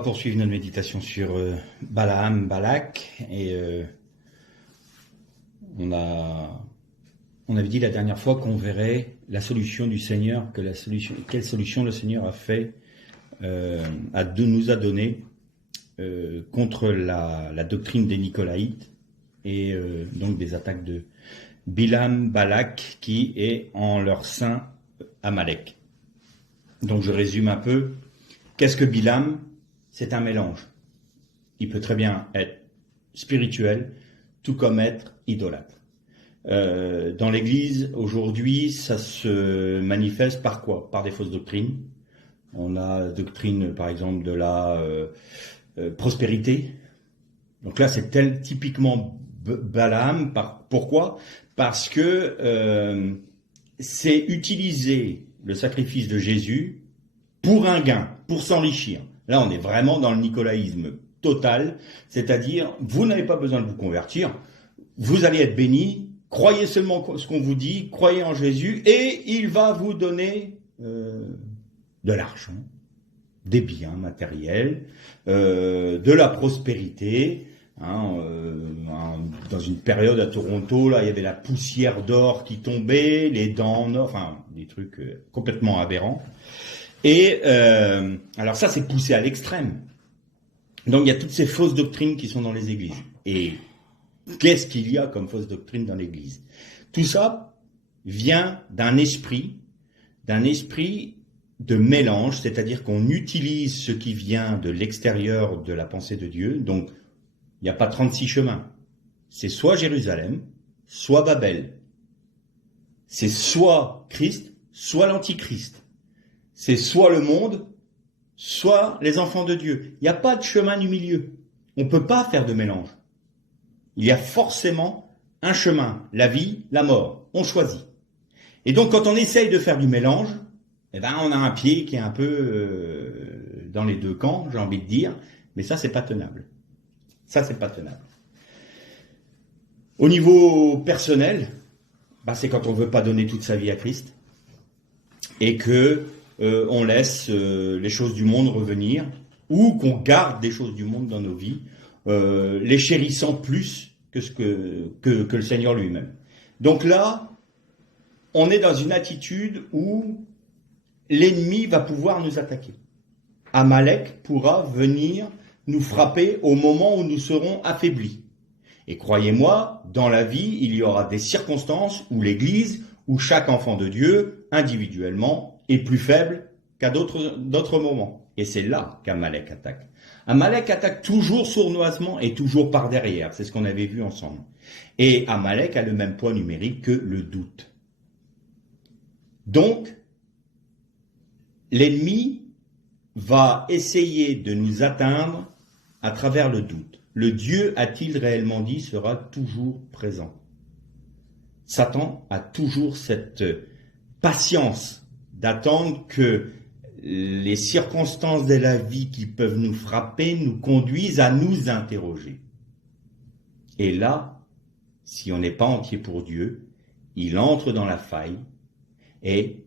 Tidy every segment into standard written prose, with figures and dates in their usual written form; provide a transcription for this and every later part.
va poursuivre notre méditation sur Balaam, Balak, et on avait dit la dernière fois qu'on verrait la solution du Seigneur, quelle solution le Seigneur a fait, nous a donné contre la doctrine des Nicolaïtes et donc des attaques de Bilam, Balak, qui est en leur sein Amalek. Donc je résume un peu. Qu'est-ce que Bilam ? C'est un mélange. Il peut très bien être spirituel, tout comme être idolâtre. Dans l'Église, aujourd'hui, ça se manifeste par quoi ? Par des fausses doctrines. On a la doctrine, par exemple, de la prospérité. Donc là, c'est typiquement Balaam. Pourquoi ? Parce que c'est utiliser le sacrifice de Jésus pour un gain, pour s'enrichir. Là, on est vraiment dans le nicolaïsme total, c'est-à-dire, vous n'avez pas besoin de vous convertir, vous allez être bénis, croyez seulement ce qu'on vous dit, croyez en Jésus, et il va vous donner de l'argent, des biens matériels, de la prospérité. Dans une période à Toronto, là, il y avait la poussière d'or qui tombait, les dents en or, enfin, des trucs complètement aberrants. Et alors ça, c'est poussé à l'extrême. Donc il y a toutes ces fausses doctrines qui sont dans les églises. Et qu'est-ce qu'il y a comme fausse doctrine dans l'église ? Tout ça vient d'un esprit de mélange, c'est-à-dire qu'on utilise ce qui vient de l'extérieur de la pensée de Dieu. Donc il n'y a pas 36 chemins. C'est soit Jérusalem, soit Babel. C'est soit Christ, soit l'Antichrist. C'est soit le monde, soit les enfants de Dieu. Il n'y a pas de chemin du milieu. On ne peut pas faire de mélange. Il y a forcément un chemin, la vie, la mort. On choisit. Et donc, quand on essaye de faire du mélange, on a un pied qui est un peu dans les deux camps, j'ai envie de dire, mais ça, c'est pas tenable. Ça, c'est pas tenable. Au niveau personnel, c'est quand on ne veut pas donner toute sa vie à Christ et que on laisse les choses du monde revenir, ou qu'on garde des choses du monde dans nos vies, les chérissant plus que le Seigneur lui-même. Donc là, on est dans une attitude où l'ennemi va pouvoir nous attaquer. Amalek pourra venir nous frapper au moment où nous serons affaiblis. Et croyez-moi, dans la vie, il y aura des circonstances où l'Église, où chaque enfant de Dieu, individuellement, est plus faible qu'à d'autres moments. Et c'est là qu'Amalek attaque. Amalek attaque toujours sournoisement et toujours par derrière. C'est ce qu'on avait vu ensemble. Et Amalek a le même poids numérique que le doute. Donc, l'ennemi va essayer de nous atteindre à travers le doute. Le Dieu, a-t-il réellement dit, sera toujours présent. Satan a toujours cette patience d'attendre que les circonstances de la vie qui peuvent nous frapper nous conduisent à nous interroger. Et là, si on n'est pas entier pour Dieu, il entre dans la faille et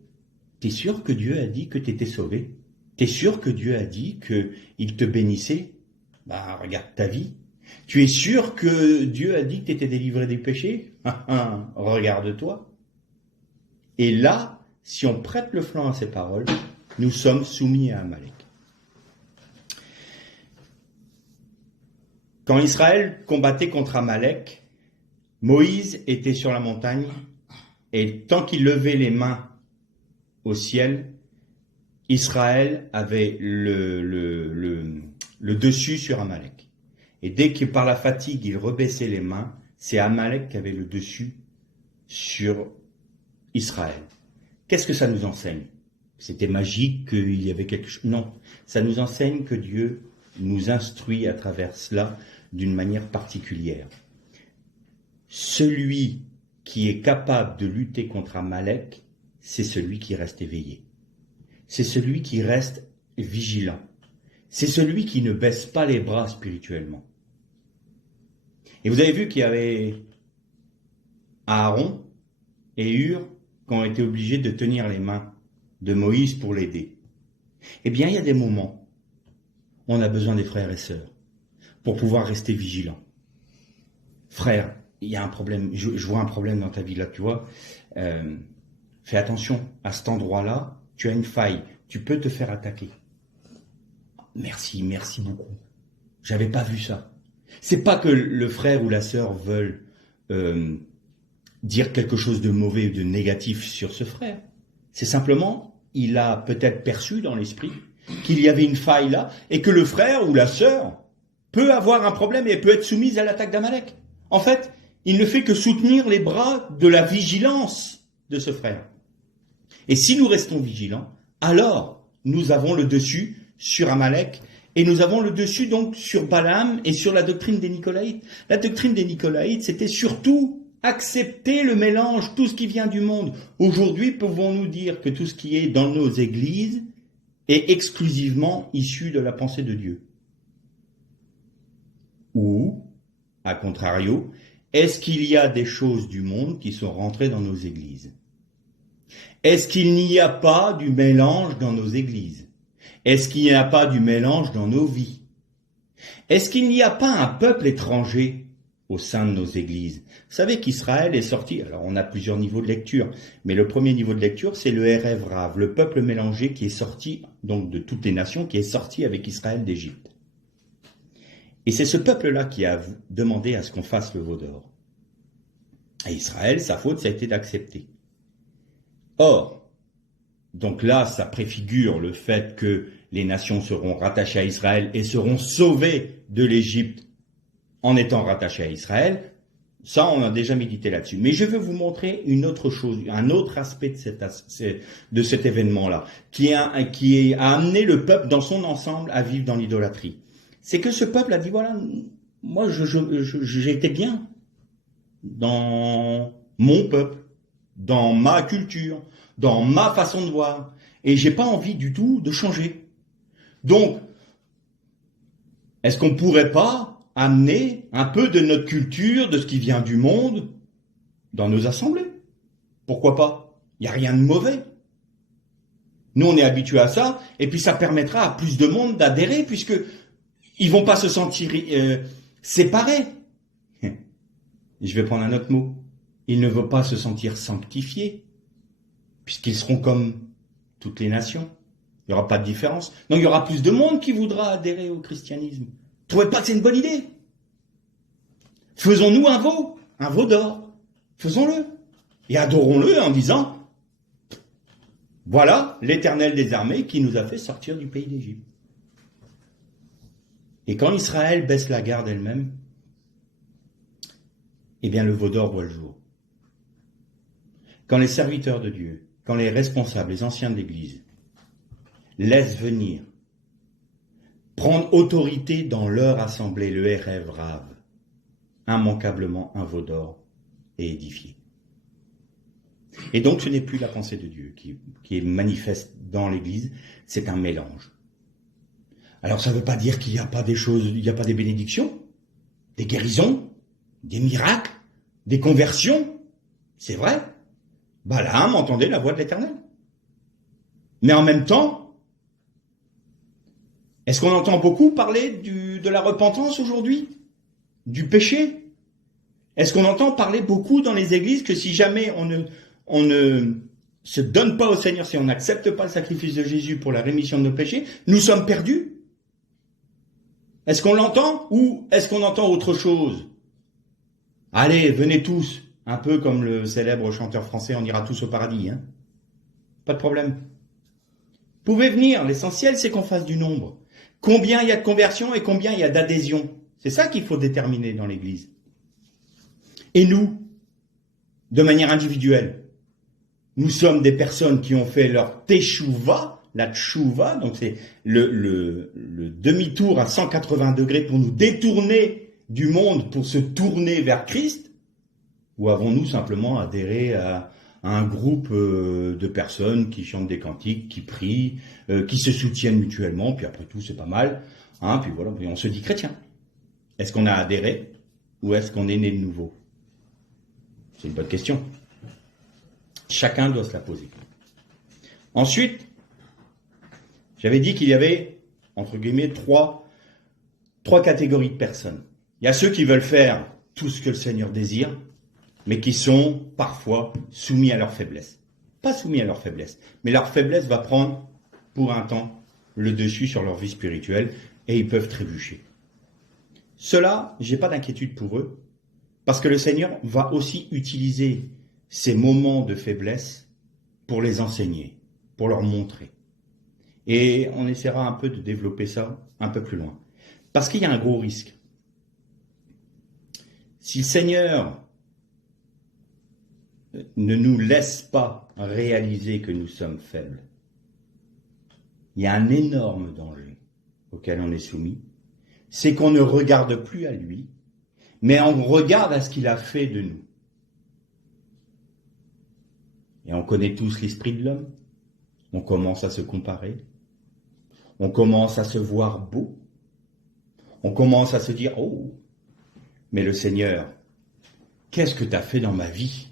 t'es sûr que Dieu a dit que tu étais sauvé ? T'es sûr que Dieu a dit qu'il te bénissait ? Regarde ta vie. Tu es sûr que Dieu a dit que tu étais délivré des péchés ? Regarde-toi. Et là, si on prête le flanc à ces paroles, nous sommes soumis à Amalek. Quand Israël combattait contre Amalek, Moïse était sur la montagne et tant qu'il levait les mains au ciel, Israël avait le dessus sur Amalek. Et dès que par la fatigue il rebaissait les mains, c'est Amalek qui avait le dessus sur Israël. Qu'est-ce que ça nous enseigne ? C'était magique qu'il y avait quelque chose. Non, ça nous enseigne que Dieu nous instruit à travers cela d'une manière particulière. Celui qui est capable de lutter contre Amalek, c'est celui qui reste éveillé. C'est celui qui reste vigilant. C'est celui qui ne baisse pas les bras spirituellement. Et vous avez vu qu'il y avait Aaron et Hur qui ont été obligés de tenir les mains de Moïse pour l'aider. Eh bien, il y a des moments on a besoin des frères et sœurs pour pouvoir rester vigilants. Frère, il y a un problème, je vois un problème dans ta vie là, tu vois. Fais attention, à cet endroit-là, tu as une faille, tu peux te faire attaquer. Merci beaucoup. J'avais pas vu ça. C'est pas que le frère ou la sœur veulent dire quelque chose de mauvais ou de négatif sur ce frère. C'est simplement, il a peut-être perçu dans l'esprit qu'il y avait une faille là et que le frère ou la sœur peut avoir un problème et peut être soumise à l'attaque d'Amalek. En fait, il ne fait que soutenir les bras de la vigilance de ce frère. Et si nous restons vigilants, alors nous avons le dessus sur Amalek et nous avons le dessus donc sur Balaam et sur la doctrine des Nicolaïtes. La doctrine des Nicolaïtes, c'était surtout accepter le mélange, tout ce qui vient du monde. Aujourd'hui, pouvons-nous dire que tout ce qui est dans nos églises est exclusivement issu de la pensée de Dieu? Ou, à contrario, est-ce qu'il y a des choses du monde qui sont rentrées dans nos églises? Est-ce qu'il n'y a pas du mélange dans nos églises? Est-ce qu'il n'y a pas du mélange dans nos vies? Est-ce qu'il n'y a pas un peuple étranger au sein de nos églises? Vous savez qu'Israël est sorti, alors on a plusieurs niveaux de lecture, mais le premier niveau de lecture, c'est le Erev Rav, le peuple mélangé qui est sorti, donc de toutes les nations, qui est sorti avec Israël d'Égypte. Et c'est ce peuple-là qui a demandé à ce qu'on fasse le veau d'or. Et Israël, sa faute, ça a été d'accepter. Or, donc là, ça préfigure le fait que les nations seront rattachées à Israël et seront sauvées de l'Égypte en étant rattachées à Israël. Ça, on a déjà médité là-dessus. Mais je veux vous montrer une autre chose, un autre aspect de cet événement-là, qui a amené le peuple dans son ensemble à vivre dans l'idolâtrie. C'est que ce peuple a dit, voilà, moi j'étais bien dans mon peuple, dans ma culture, dans ma façon de voir, et j'ai pas envie du tout de changer. Donc, est-ce qu'on pourrait pas amener un peu de notre culture, de ce qui vient du monde, dans nos assemblées? Pourquoi pas? Il n'y a rien de mauvais. Nous, on est habitués à ça, et puis ça permettra à plus de monde d'adhérer, puisque ils vont pas se sentir séparés. Je vais prendre un autre mot. Ils ne vont pas se sentir sanctifiés, puisqu'ils seront comme toutes les nations. Il n'y aura pas de différence. Donc il y aura plus de monde qui voudra adhérer au christianisme. Vous trouvez pas que c'est une bonne idée? Faisons-nous un veau d'or. Faisons-le. Et adorons-le en disant, voilà l'Éternel des armées qui nous a fait sortir du pays d'Égypte. Et quand Israël baisse la garde elle-même, eh bien le veau d'or voit le jour. Quand les serviteurs de Dieu, quand les responsables, les anciens de l'Église, laissent venir, prendre autorité dans leur assemblée, le Erev Rav, immanquablement un veau d'or est édifié. Et donc ce n'est plus la pensée de Dieu qui est manifeste dans l'Église, c'est un mélange. Alors ça ne veut pas dire qu'il n'y a pas des choses, il n'y a pas des bénédictions, des guérisons, des miracles, des conversions. C'est vrai. Balaam entendait la voix de l'Éternel. Mais en même temps, est-ce qu'on entend beaucoup parler de la repentance aujourd'hui? Du péché? Est-ce qu'on entend parler beaucoup dans les églises que si jamais on ne se donne pas au Seigneur, si on n'accepte pas le sacrifice de Jésus pour la rémission de nos péchés, nous sommes perdus? Est-ce qu'on l'entend ou est-ce qu'on entend autre chose? Allez, venez tous, un peu comme le célèbre chanteur français, on ira tous au paradis. Hein, pas de problème. Vous pouvez venir, l'essentiel c'est qu'on fasse du nombre. Combien il y a de conversions et combien il y a d'adhésions? C'est ça qu'il faut déterminer dans l'Église. Et nous, de manière individuelle, nous sommes des personnes qui ont fait leur teshuva, la tchouva, donc c'est le demi-tour à 180 degrés pour nous détourner du monde, pour se tourner vers Christ, ou avons-nous simplement adhéré à un groupe de personnes qui chantent des cantiques, qui prient, qui se soutiennent mutuellement, puis après tout c'est pas mal, hein, puis voilà, puis on se dit chrétien. Est-ce qu'on a adhéré ou est-ce qu'on est né de nouveau? C'est une bonne question. Chacun doit se la poser. Ensuite, j'avais dit qu'il y avait entre guillemets, trois catégories de personnes. Il y a ceux qui veulent faire tout ce que le Seigneur désire, mais qui sont parfois soumis à leur faiblesse. Pas soumis à leur faiblesse, mais leur faiblesse va prendre, pour un temps, le dessus sur leur vie spirituelle, et ils peuvent trébucher. Ceux-là, j'ai pas d'inquiétude pour eux, parce que le Seigneur va aussi utiliser ces moments de faiblesse pour les enseigner, pour leur montrer. Et on essaiera un peu de développer ça un peu plus loin. Parce qu'il y a un gros risque. Si le Seigneur ne nous laisse pas réaliser que nous sommes faibles, il y a un énorme danger auquel on est soumis, c'est qu'on ne regarde plus à lui, mais on regarde à ce qu'il a fait de nous. Et on connaît tous l'esprit de l'homme. On commence à se comparer. On commence à se voir beau. On commence à se dire, oh, mais le Seigneur, qu'est-ce que tu as fait dans ma vie?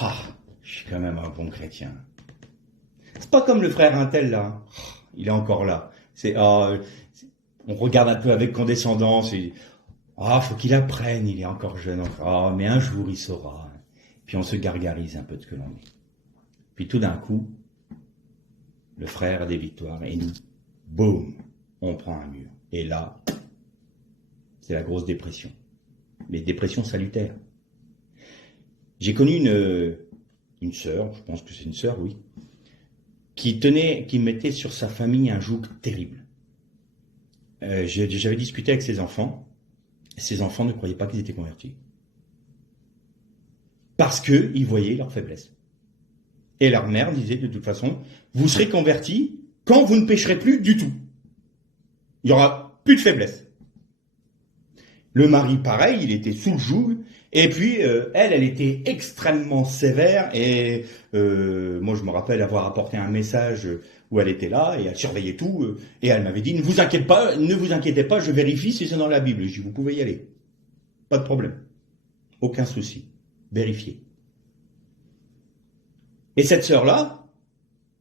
Ah, je suis quand même un bon chrétien. C'est pas comme le frère Intel là. Il est encore là. On regarde un peu avec condescendance. Faut qu'il apprenne, il est encore jeune. Mais un jour il saura. Puis on se gargarise un peu de ce que l'on est. Puis tout d'un coup, le frère a des victoires et nous, boum, on prend un mur. Et là, c'est la grosse dépression. Mais dépression salutaire. J'ai connu une sœur, je pense que c'est une sœur, oui, qui mettait sur sa famille un joug terrible. J'avais discuté avec ses enfants. Ses enfants ne croyaient pas qu'ils étaient convertis. Parce qu'ils voyaient leur faiblesse. Et leur mère disait de toute façon, vous serez convertis quand vous ne pécherez plus du tout. Il n'y aura plus de faiblesse. Le mari, pareil, il était sous le joug. Et puis, elle était extrêmement sévère. Et moi, je me rappelle avoir apporté un message où elle était là et elle surveillait tout. Et elle m'avait dit, ne vous inquiétez pas, je vérifie si c'est dans la Bible. Je dis, vous pouvez y aller. Pas de problème. Aucun souci. Vérifiez. Et cette sœur-là,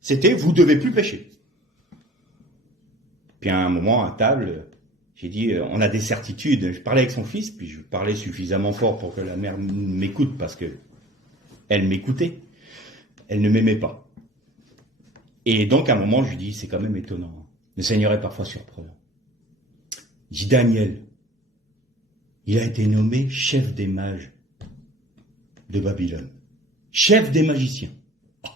c'était, vous devez plus pécher. Puis à un moment, à table, j'ai dit, on a des certitudes. Je parlais avec son fils, puis je parlais suffisamment fort pour que la mère m'écoute, parce que elle m'écoutait. Elle ne m'aimait pas. Et donc, à un moment, je lui dis, c'est quand même étonnant. Le Seigneur est parfois surprenant. Je dis, Daniel, il a été nommé chef des mages de Babylone. Chef des magiciens. Oh,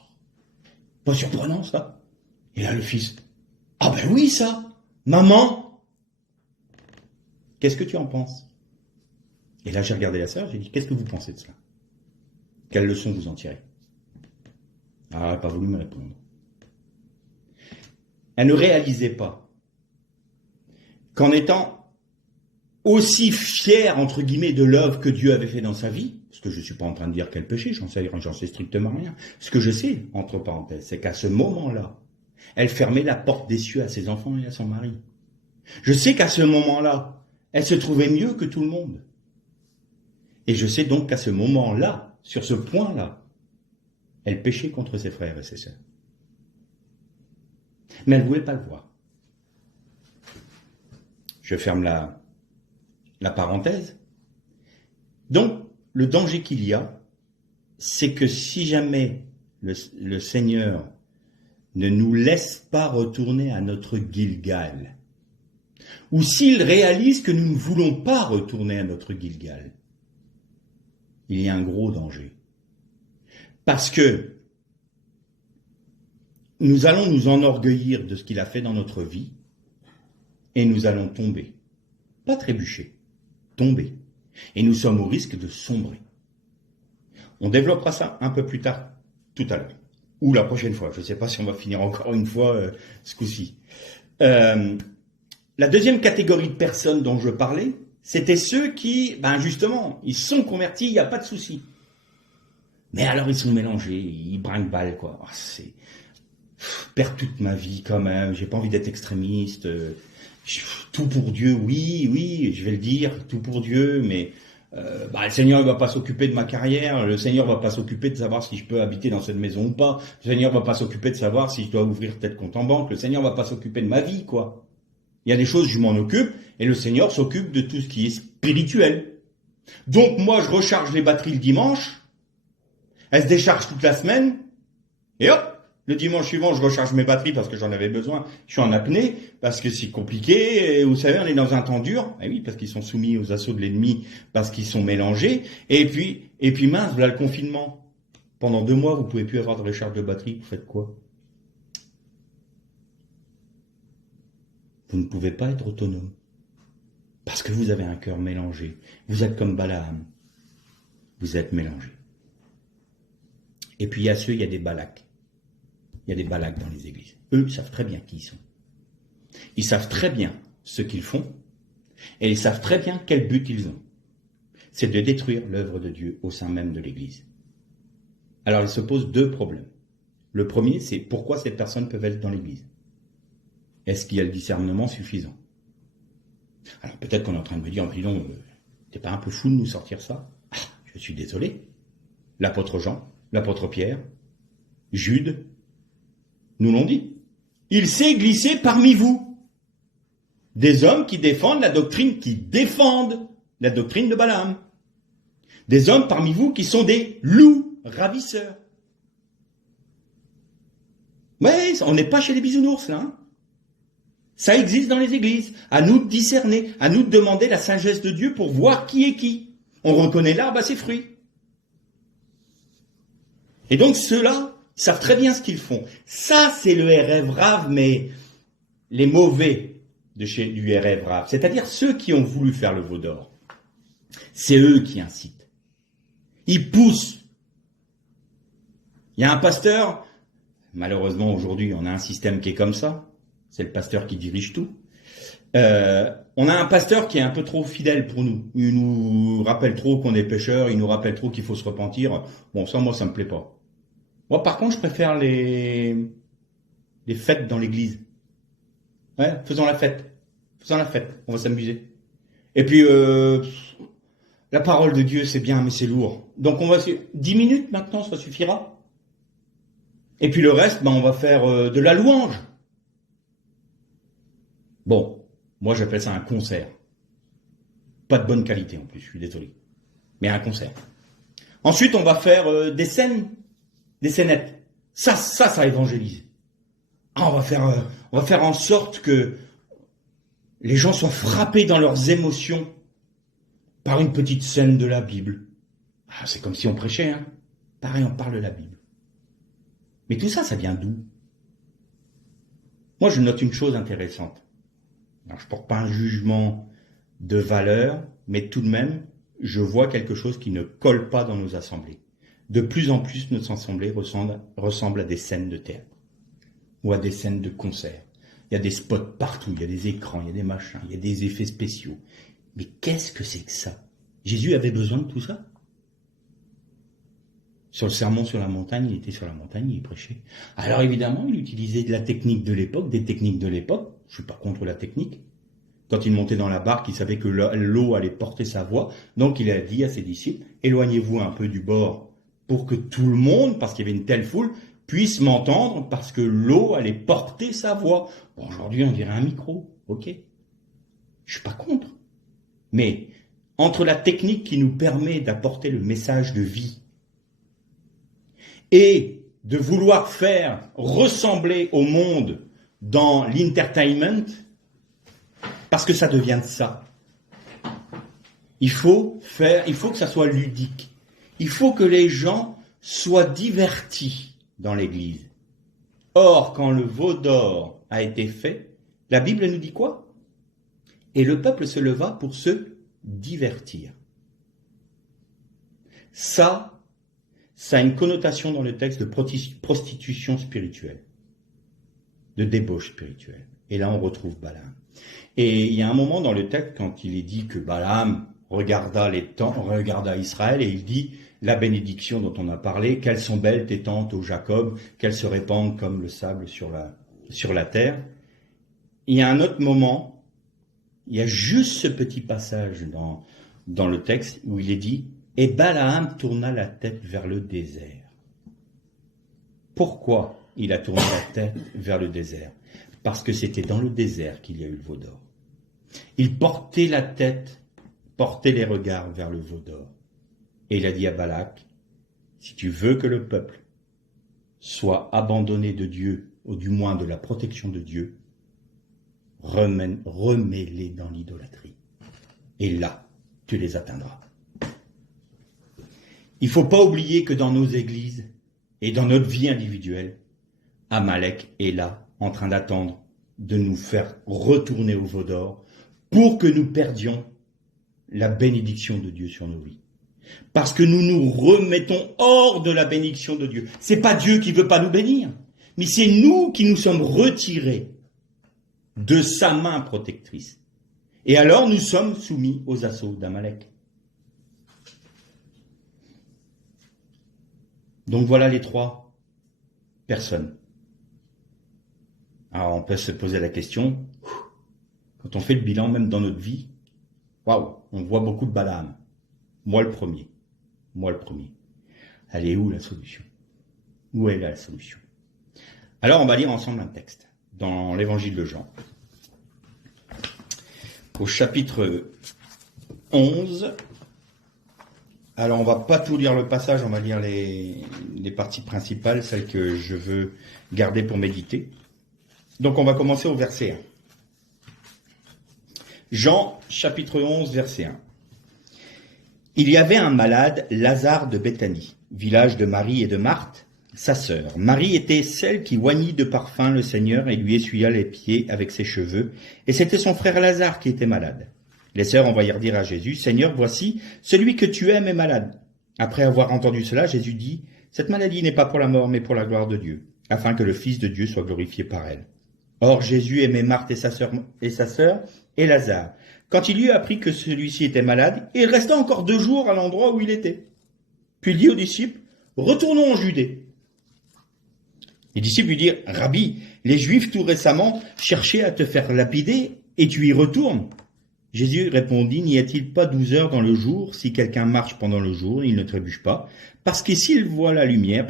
pas surprenant, ça. Et là, le fils, ah ben oui, ça. Maman, qu'est-ce que tu en penses? Et là, j'ai regardé la sœur, j'ai dit, qu'est-ce que vous pensez de cela? Quelle leçon vous en tirez? Ah, elle n'a pas voulu me répondre. Elle ne réalisait pas qu'en étant aussi fière, entre guillemets, de l'œuvre que Dieu avait fait dans sa vie, parce que je ne suis pas en train de dire qu'elle péchait, j'en sais strictement rien. Ce que je sais, entre parenthèses, c'est qu'à ce moment-là, elle fermait la porte des cieux à ses enfants et à son mari. Je sais qu'à ce moment-là, elle se trouvait mieux que tout le monde. Et je sais donc qu'à ce moment-là, sur ce point-là, elle péchait contre ses frères et ses sœurs. Mais elle ne voulait pas le voir. Je ferme la parenthèse. Donc, le danger qu'il y a, c'est que si jamais le Seigneur ne nous laisse pas retourner à notre Gilgal, ou s'il réalise que nous ne voulons pas retourner à notre Gilgal, il y a un gros danger. Parce que nous allons nous enorgueillir de ce qu'il a fait dans notre vie, et nous allons tomber. Pas trébucher, tomber. Et nous sommes au risque de sombrer. On développera ça un peu plus tard, tout à l'heure. Ou la prochaine fois. Je ne sais pas si on va finir encore une fois ce coup-ci. La deuxième catégorie de personnes dont je parlais, c'était ceux qui, justement, ils sont convertis, il n'y a pas de souci. Mais alors ils sont mélangés, ils brinque-balle, quoi. Perdre toute ma vie quand même, j'ai pas envie d'être extrémiste. Tout pour Dieu, oui, je vais le dire, tout pour Dieu, mais le Seigneur ne va pas s'occuper de ma carrière, le Seigneur ne va pas s'occuper de savoir si je peux habiter dans cette maison ou pas, le Seigneur ne va pas s'occuper de savoir si je dois ouvrir tel compte en banque, le Seigneur ne va pas s'occuper de ma vie, quoi. Il y a des choses, je m'en occupe, et le Seigneur s'occupe de tout ce qui est spirituel. Donc moi, je recharge les batteries le dimanche, elles se déchargent toute la semaine, et hop, le dimanche suivant, je recharge mes batteries parce que j'en avais besoin. Je suis en apnée parce que c'est compliqué. Et vous savez, on est dans un temps dur. Eh oui, parce qu'ils sont soumis aux assauts de l'ennemi, parce qu'ils sont mélangés. Et puis mince, voilà le confinement. Pendant 2 mois, vous pouvez plus avoir de recharge de batterie. Vous faites quoi? Vous ne pouvez pas être autonome. Parce que vous avez un cœur mélangé. Vous êtes comme Balaam. Vous êtes mélangé. Et puis il y a ceux, il y a des Balaks. Il y a des Balaks dans les églises. Eux, ils savent très bien qui ils sont. Ils savent très bien ce qu'ils font et ils savent très bien quel but ils ont. C'est de détruire l'œuvre de Dieu au sein même de l'église. Alors il se pose 2 problèmes. Le premier, c'est pourquoi ces personnes peuvent être dans l'église. Est-ce qu'il y a le discernement suffisant? Alors peut-être qu'on est en train de me dire, dis donc, t'es pas un peu fou de nous sortir ça? Je suis désolé. L'apôtre Jean, l'apôtre Pierre, Jude, nous l'ont dit. Il s'est glissé parmi vous des hommes qui défendent la doctrine, de Balaam. Des hommes parmi vous qui sont des loups ravisseurs. Ouais, on n'est pas chez les bisounours, là. Hein. Ça existe dans les églises. À nous de discerner, à nous de demander la sagesse de Dieu pour voir qui est qui. On reconnaît l'arbre à ses fruits. Et donc ceux-là, ils savent très bien ce qu'ils font. Ça, c'est le RF Rave, mais les mauvais du RF Rave, c'est-à-dire ceux qui ont voulu faire le veau d'or. C'est eux qui incitent. Ils poussent. Il y a un pasteur, malheureusement aujourd'hui on a un système qui est comme ça, c'est le pasteur qui dirige tout. On a un pasteur qui est un peu trop fidèle pour nous. Il nous rappelle trop qu'on est pécheurs, il nous rappelle trop qu'il faut se repentir. Bon, ça, moi, ça me plaît pas. Moi, par contre, je préfère les fêtes dans l'église. Ouais, faisons la fête. On va s'amuser. Et puis, la parole de Dieu, c'est bien, mais c'est lourd. Donc, 10 minutes maintenant, ça suffira. Et puis le reste, on va faire de la louange. Bon, moi, j'appelle ça un concert. Pas de bonne qualité, en plus, je suis désolé. Mais un concert. Ensuite, on va faire des scènes. Des scénettes. Ça évangélise. On va faire en sorte que les gens soient frappés dans leurs émotions par une petite scène de la Bible. C'est comme si on prêchait, hein. Pareil, on parle de la Bible. Mais tout ça, ça vient d'où? Moi, je note une chose intéressante. Alors, je ne porte pas un jugement de valeur, mais tout de même, je vois quelque chose qui ne colle pas dans nos assemblées. De plus en plus, nos assemblées ressemblent à des scènes de théâtre ou à des scènes de concert. Il y a des spots partout, il y a des écrans, il y a des machins, il y a des effets spéciaux. Mais qu'est-ce que c'est que ça? Jésus avait besoin de tout ça? Sur le sermon sur la montagne, il était sur la montagne, il prêchait. Alors évidemment, il utilisait de la technique de l'époque, des techniques de l'époque. Je suis pas contre la technique. Quand il montait dans la barque, il savait que l'eau allait porter sa voix. Donc il a dit à ses disciples, éloignez-vous un peu du bord pour que tout le monde, parce qu'il y avait une telle foule, puisse m'entendre parce que l'eau allait porter sa voix. Bon, aujourd'hui, on dirait un micro. Ok. Je suis pas contre. Mais entre la technique qui nous permet d'apporter le message de vie et de vouloir faire ressembler au monde dans l'entertainment, parce que ça devient ça. Il faut que ça soit ludique. Il faut que les gens soient divertis dans l'église. Or, quand le veau d'or a été fait, la Bible nous dit quoi? Et le peuple se leva pour se divertir. Ça a une connotation dans le texte de prostitution spirituelle, de débauche spirituelle. Et là, on retrouve Balaam. Et il y a un moment dans le texte, quand il est dit que Balaam regarda Israël, et il dit la bénédiction dont on a parlé, qu'elles sont belles tes tentes, ô Jacob, qu'elles se répandent comme le sable sur la terre. Il y a un autre moment, il y a juste ce petit passage dans le texte où il est dit « Et Balaam tourna la tête vers le désert ». Pourquoi il a tourné la tête vers le désert? Parce que c'était dans le désert qu'il y a eu le veau d'or. Il portait la tête, portait les regards vers le veau d'or. Et il a dit à Balak, si tu veux que le peuple soit abandonné de Dieu, ou du moins de la protection de Dieu, remets-les dans l'idolâtrie. Et là, tu les atteindras. Il ne faut pas oublier que dans nos églises et dans notre vie individuelle, Amalek est là, en train d'attendre de nous faire retourner au veau d'or pour que nous perdions la bénédiction de Dieu sur nos vies. Parce que nous nous remettons hors de la bénédiction de Dieu. C'est pas Dieu qui veut pas nous bénir, mais c'est nous qui nous sommes retirés de sa main protectrice. Et alors nous sommes soumis aux assauts d'Amalek. Donc voilà les trois personnes. Alors on peut se poser la question, quand on fait le bilan même dans notre vie, waouh, on voit beaucoup de Balaam. Moi le premier. Elle est où la solution? Où est la solution? Alors on va lire ensemble un texte dans l'évangile de Jean. Au chapitre 11. Alors on va pas tout lire le passage, on va lire les parties principales, celles que je veux garder pour méditer. Donc on va commencer au verset 1. Jean chapitre 11 verset 1. Il y avait un malade, Lazare de Béthanie, village de Marie et de Marthe, sa sœur. Marie était celle qui oignit de parfum le Seigneur et lui essuya les pieds avec ses cheveux, et c'était son frère Lazare qui était malade. Les sœurs envoyèrent dire à Jésus, « Seigneur, voici, celui que tu aimes est malade. » Après avoir entendu cela, Jésus dit, « Cette maladie n'est pas pour la mort, mais pour la gloire de Dieu, afin que le Fils de Dieu soit glorifié par elle. » Or Jésus aimait Marthe et sa sœur et Lazare. Quand il eut appris que celui-ci était malade, il resta encore 2 jours à l'endroit où il était. Puis il dit aux disciples, « Retournons en Judée. » Les disciples lui dirent, « Rabbi, les Juifs tout récemment cherchaient à te faire lapider, et tu y retournes. » Jésus répondit, « N'y a-t-il pas 12 heures dans le jour? Si quelqu'un marche pendant le jour, il ne trébuche pas, parce qu'il voit la lumière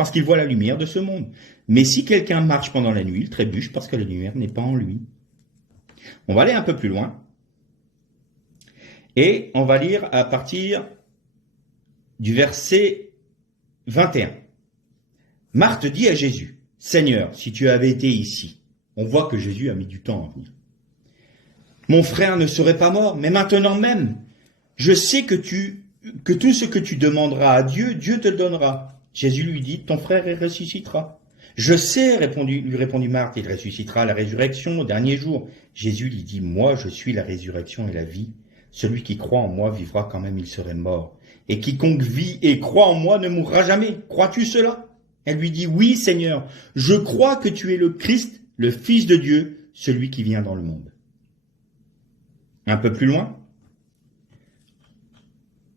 de ce monde. Mais si quelqu'un marche pendant la nuit, il trébuche parce que la lumière n'est pas en lui. » On va aller un peu plus loin. Et on va lire à partir du verset 21. Marthe dit à Jésus, « Seigneur, si tu avais été ici. » On voit que Jésus a mis du temps à venir. « Mon frère ne serait pas mort, mais maintenant même. Je sais que tout ce que tu demanderas à Dieu, Dieu te le donnera. » Jésus lui dit, « Ton frère ressuscitera. » « Je sais, lui répondit Marthe, il ressuscitera à la résurrection au dernier jour. » Jésus lui dit, « Moi, je suis la résurrection et la vie. Celui qui croit en moi vivra quand même il serait mort. Et quiconque vit et croit en moi ne mourra jamais. Crois-tu cela? » Elle lui dit, « Oui, Seigneur, je crois que tu es le Christ, le Fils de Dieu, celui qui vient dans le monde. » Un peu plus loin,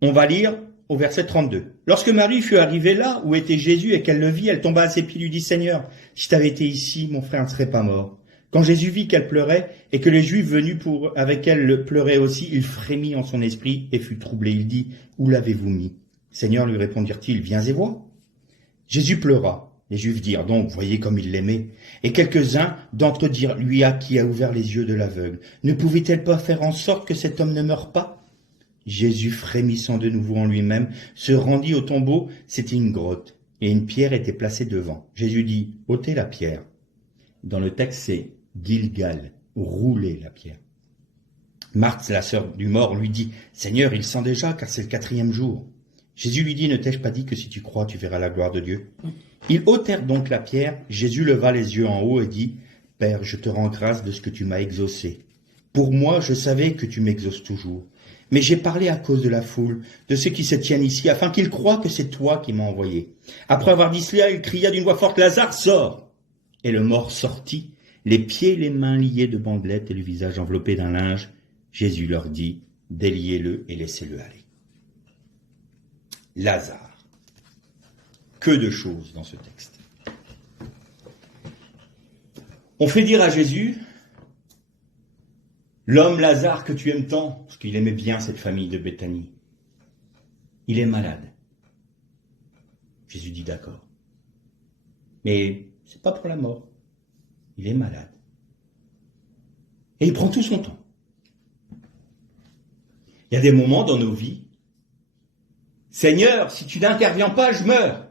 on va lire au verset 32. Lorsque Marie fut arrivée là où était Jésus et qu'elle le vit, elle tomba à ses pieds et lui dit, « Seigneur, si tu avais été ici, mon frère ne serait pas mort. » Quand Jésus vit qu'elle pleurait et que les Juifs venus avec elle le pleuraient aussi, il frémit en son esprit et fut troublé. Il dit, « Où l'avez-vous mis ?» Seigneur, lui répondirent-ils, « Viens et vois. » Jésus pleura. Les Juifs dirent donc, voyez comme il l'aimait. Et quelques-uns d'entre eux dirent, lui qui a ouvert les yeux de l'aveugle. Ne pouvait-elle pas faire en sorte que cet homme ne meure pas? Jésus, frémissant de nouveau en lui-même, se rendit au tombeau. C'était une grotte, et une pierre était placée devant. Jésus dit, ôtez la pierre. Dans le texte, c'est Gilgal, roulez la pierre. Marthe, la sœur du mort, lui dit, Seigneur, il sent déjà, car c'est le 4e jour. Jésus lui dit, ne t'ai-je pas dit que si tu crois, tu verras la gloire de Dieu? Ils ôtèrent donc la pierre. Jésus leva les yeux en haut et dit, Père, je te rends grâce de ce que tu m'as exaucé. Pour moi, je savais que tu m'exauces toujours. Mais j'ai parlé à cause de la foule, de ceux qui se tiennent ici, afin qu'ils croient que c'est toi qui m'as envoyé. Après avoir dit cela, il cria d'une voix forte, Lazare, sors! Et le mort sortit, les pieds et les mains liés de bandelettes et le visage enveloppé d'un linge. Jésus leur dit, déliez-le et laissez-le aller. Lazare. Que de choses dans ce texte. On fait dire à Jésus, l'homme Lazare que tu aimes tant, parce qu'il aimait bien cette famille de Béthanie, il est malade. Jésus dit d'accord. Mais c'est pas pour la mort. Il est malade. Et il prend tout son temps. Il y a des moments dans nos vies, Seigneur, si tu n'interviens pas, je meurs.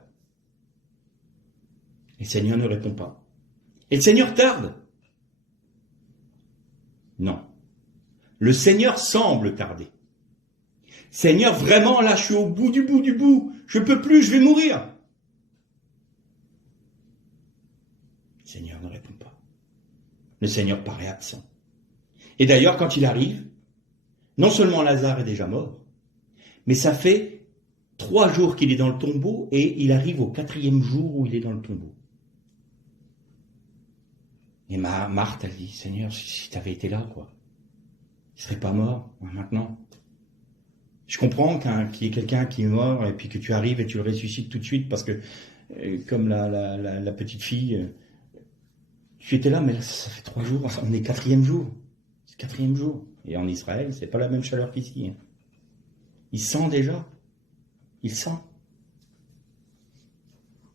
Et le Seigneur ne répond pas. Et le Seigneur tarde. Non. Le Seigneur semble tarder. Seigneur, vraiment, là, je suis au bout du bout du bout. Je ne peux plus, je vais mourir. Le Seigneur ne répond pas. Le Seigneur paraît absent. Et d'ailleurs, quand il arrive, non seulement Lazare est déjà mort, mais ça fait 3 jours qu'il est dans le tombeau et il arrive au 4e jour où il est dans le tombeau. Et Marthe, elle dit, Seigneur, si tu avais été là, quoi, il ne serait pas mort maintenant. Je comprends qu'il y ait quelqu'un qui est mort et puis que tu arrives et tu le ressuscites tout de suite parce que, comme la petite fille, tu étais là, mais là, ça fait 3 jours, on est 4e jour. C'est 4e jour. Et en Israël, c'est pas la même chaleur qu'ici. Hein. Il sent déjà. Il sent.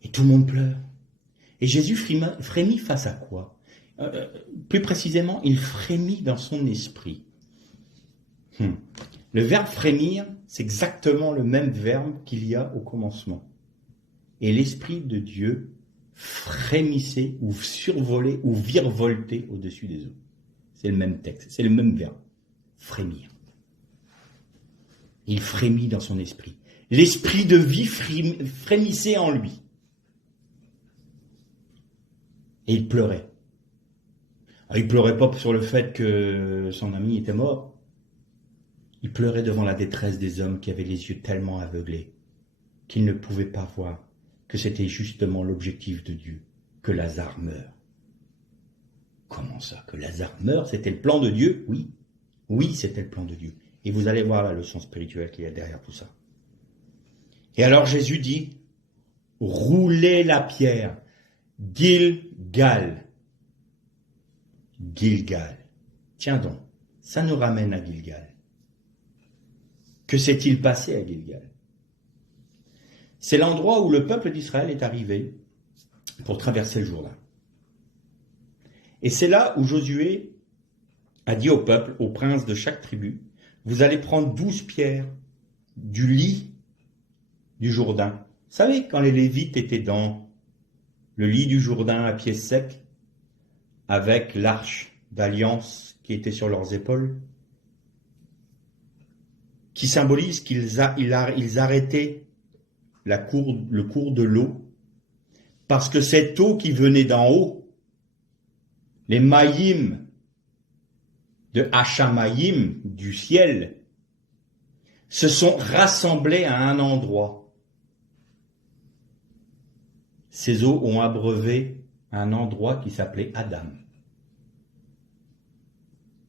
Et tout le monde pleure. Et Jésus frémit face à quoi? Plus précisément, il frémit dans son esprit. Le verbe frémir, c'est exactement le même verbe qu'il y a au commencement. Et l'Esprit de Dieu frémissait ou survolait ou virevoltait au-dessus des eaux. C'est le même texte, c'est le même verbe. Frémir. Il frémit dans son esprit. L'esprit de vie frémissait en lui. Et il pleurait. Alors, il pleurait pas sur le fait que son ami était mort. Il pleurait devant la détresse des hommes qui avaient les yeux tellement aveuglés qu'ils ne pouvaient pas voir que c'était justement l'objectif de Dieu, que Lazare meure. Comment ça, que Lazare meure? C'était le plan de Dieu? Oui. Oui, c'était le plan de Dieu. Et vous allez voir la leçon spirituelle qu'il y a derrière tout ça. Et alors Jésus dit, roulez la pierre. Gilgal. Gilgal. Tiens donc, ça nous ramène à Gilgal. Que s'est-il passé à Gilgal? C'est l'endroit où le peuple d'Israël est arrivé pour traverser le Jourdain. Et c'est là où Josué a dit au peuple, aux princes de chaque tribu, vous allez prendre 12 pierres du lit du Jourdain. Vous savez, quand les Lévites étaient dans le lit du Jourdain à pieds secs, avec l'arche d'alliance qui était sur leurs épaules, qui symbolise qu'ils arrêtaient le cours de l'eau, parce que cette eau qui venait d'en haut, les maïm de Hachamayim, du ciel, se sont rassemblés à un endroit. Ces eaux ont abreuvé un endroit qui s'appelait Adam.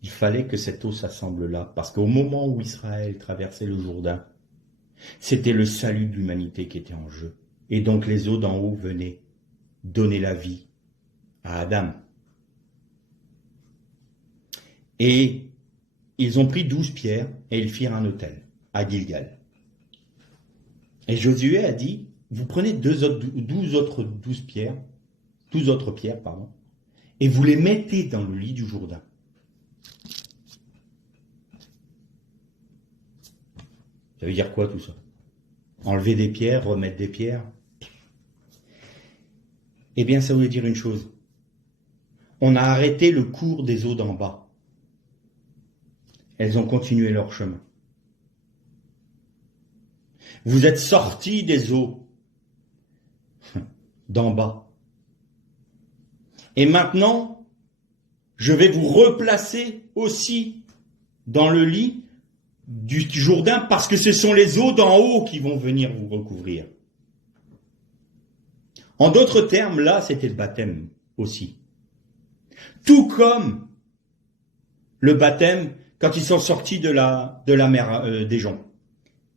Il fallait que cette eau s'assemble là, parce qu'au moment où Israël traversait le Jourdain, c'était le salut de l'humanité qui était en jeu. Et donc les eaux d'en haut venaient donner la vie à Adam. Et ils ont pris 12 pierres et ils firent un autel à Gilgal. Et Josué a dit, vous prenez 12 autres pierres, et vous les mettez dans le lit du Jourdain. Ça veut dire quoi tout ça? Enlever des pierres, remettre des pierres? Eh bien, ça voulait dire une chose. On a arrêté le cours des eaux d'en bas. Elles ont continué leur chemin. Vous êtes sortis des eaux d'en bas. Et maintenant, je vais vous replacer aussi dans le lit du Jourdain parce que ce sont les eaux d'en haut qui vont venir vous recouvrir. En d'autres termes, là, c'était le baptême aussi. Tout comme le baptême quand ils sont sortis de la mer des joncs.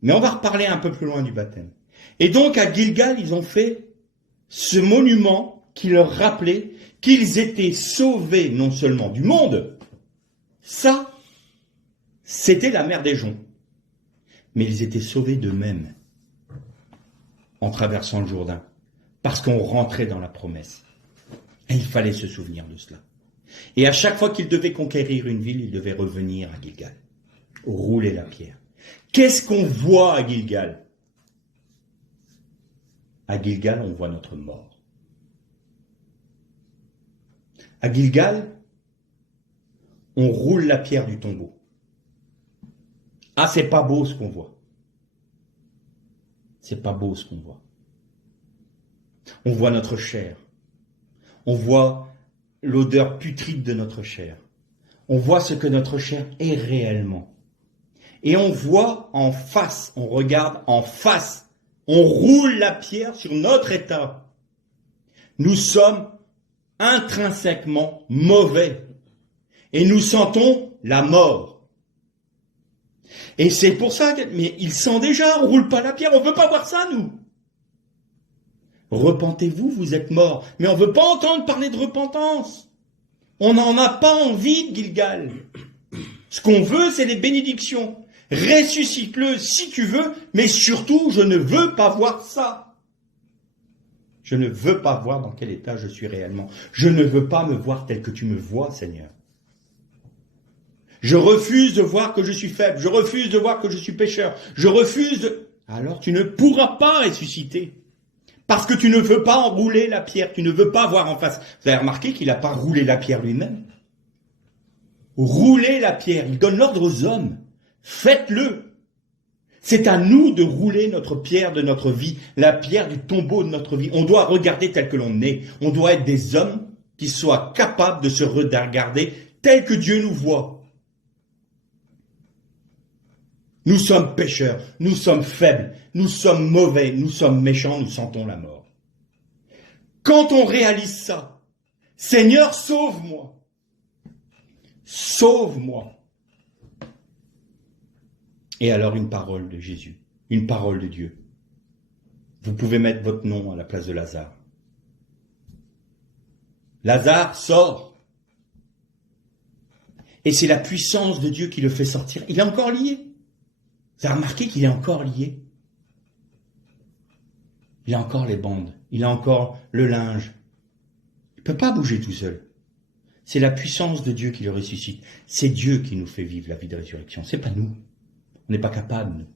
Mais on va reparler un peu plus loin du baptême. Et donc, à Gilgal, ils ont fait ce monument qui leur rappelait qu'ils étaient sauvés non seulement du monde, ça, c'était la mer des joncs, mais ils étaient sauvés d'eux-mêmes. en traversant le Jourdain, parce qu'on rentrait dans la promesse. Et il fallait se souvenir de cela. Et à chaque fois qu'il devait conquérir une ville, il devait revenir à Gilgal, rouler la pierre. Qu'est-ce qu'on voit à Gilgal? À Gilgal, on voit notre mort. À Gilgal, on roule la pierre du tombeau. Ah, c'est pas beau ce qu'on voit. C'est pas beau ce qu'on voit. On voit notre chair. On voit l'odeur putride de notre chair. On voit ce que notre chair est réellement. Et on voit en face, on regarde en face, on roule la pierre sur notre état. Nous sommes intrinsèquement mauvais. Et nous sentons la mort. Et c'est pour ça mais il sent déjà, on roule pas la pierre, on veut pas voir ça, nous. Repentez-vous, vous êtes morts. Mais on veut pas entendre parler de repentance. On n'en a pas envie de Gilgal. Ce qu'on veut, c'est les bénédictions. Ressuscite-le si tu veux, mais surtout, je ne veux pas voir ça. Je ne veux pas voir dans quel état je suis réellement. Je ne veux pas me voir tel que tu me vois, Seigneur. Je refuse de voir que je suis faible. Je refuse de voir que je suis pécheur. Je refuse de... Alors tu ne pourras pas ressusciter. Parce que tu ne veux pas enrouler la pierre. Tu ne veux pas voir en face. Vous avez remarqué qu'il n'a pas roulé la pierre lui-même. Rouler la pierre. Il donne l'ordre aux hommes. Faites-le. C'est à nous de rouler notre pierre de notre vie. La pierre du tombeau de notre vie. On doit regarder tel que l'on est. On doit être des hommes qui soient capables de se regarder tel que Dieu nous voit. Nous sommes pécheurs, nous sommes faibles, nous sommes mauvais, nous sommes méchants, nous sentons la mort. Quand on réalise ça, Seigneur, sauve-moi. Sauve-moi. Et alors une parole de Jésus, une parole de Dieu. Vous pouvez mettre votre nom à la place de Lazare. Lazare sort. Et c'est la puissance de Dieu qui le fait sortir. Il est encore lié. Vous avez remarqué qu'il est encore lié? Il a encore les bandes, il a encore le linge. Il ne peut pas bouger tout seul. C'est la puissance de Dieu qui le ressuscite. C'est Dieu qui nous fait vivre la vie de résurrection. C'est pas nous. On n'est pas capable, nous.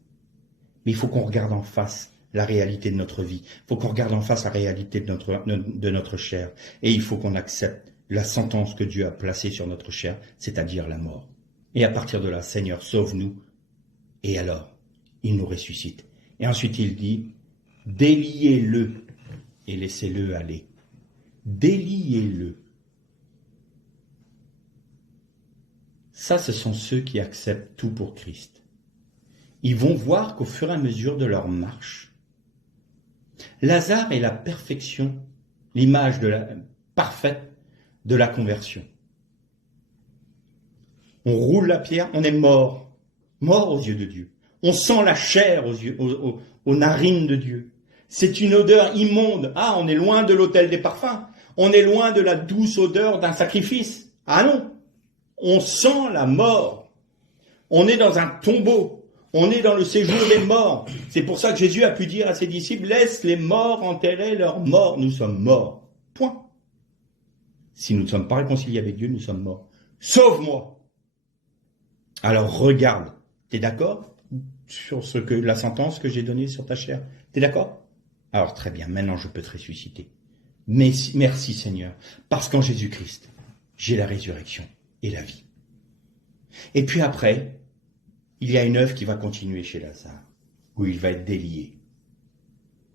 Mais il faut qu'on regarde en face la réalité de notre vie. Il faut qu'on regarde en face la réalité de notre chair. Et il faut qu'on accepte la sentence que Dieu a placée sur notre chair, c'est-à-dire la mort. Et à partir de là, Seigneur, sauve-nous. Et alors, il nous ressuscite. Et ensuite, il dit, déliez-le et laissez-le aller. Déliez-le. Ça, ce sont ceux qui acceptent tout pour Christ. Ils vont voir qu'au fur et à mesure de leur marche, Lazare est la perfection, l'image parfaite de la conversion. On roule la pierre, on est mort. Mort aux yeux de Dieu. On sent la chair aux narines de Dieu. C'est une odeur immonde. Ah, on est loin de l'autel des parfums. On est loin de la douce odeur d'un sacrifice. Ah non. On sent la mort. On est dans un tombeau. On est dans le séjour des morts. C'est pour ça que Jésus a pu dire à ses disciples, laisse les morts enterrer leurs morts. Nous sommes morts. Point. Si nous ne sommes pas réconciliés avec Dieu, nous sommes morts. Sauve-moi. Alors regarde. T'es d'accord sur la sentence que j'ai donnée sur ta chair? T'es d'accord? Alors très bien, maintenant je peux te ressusciter. Mais merci Seigneur, parce qu'en Jésus-Christ, j'ai la résurrection et la vie. Et puis après, il y a une œuvre qui va continuer chez Lazare, où il va être délié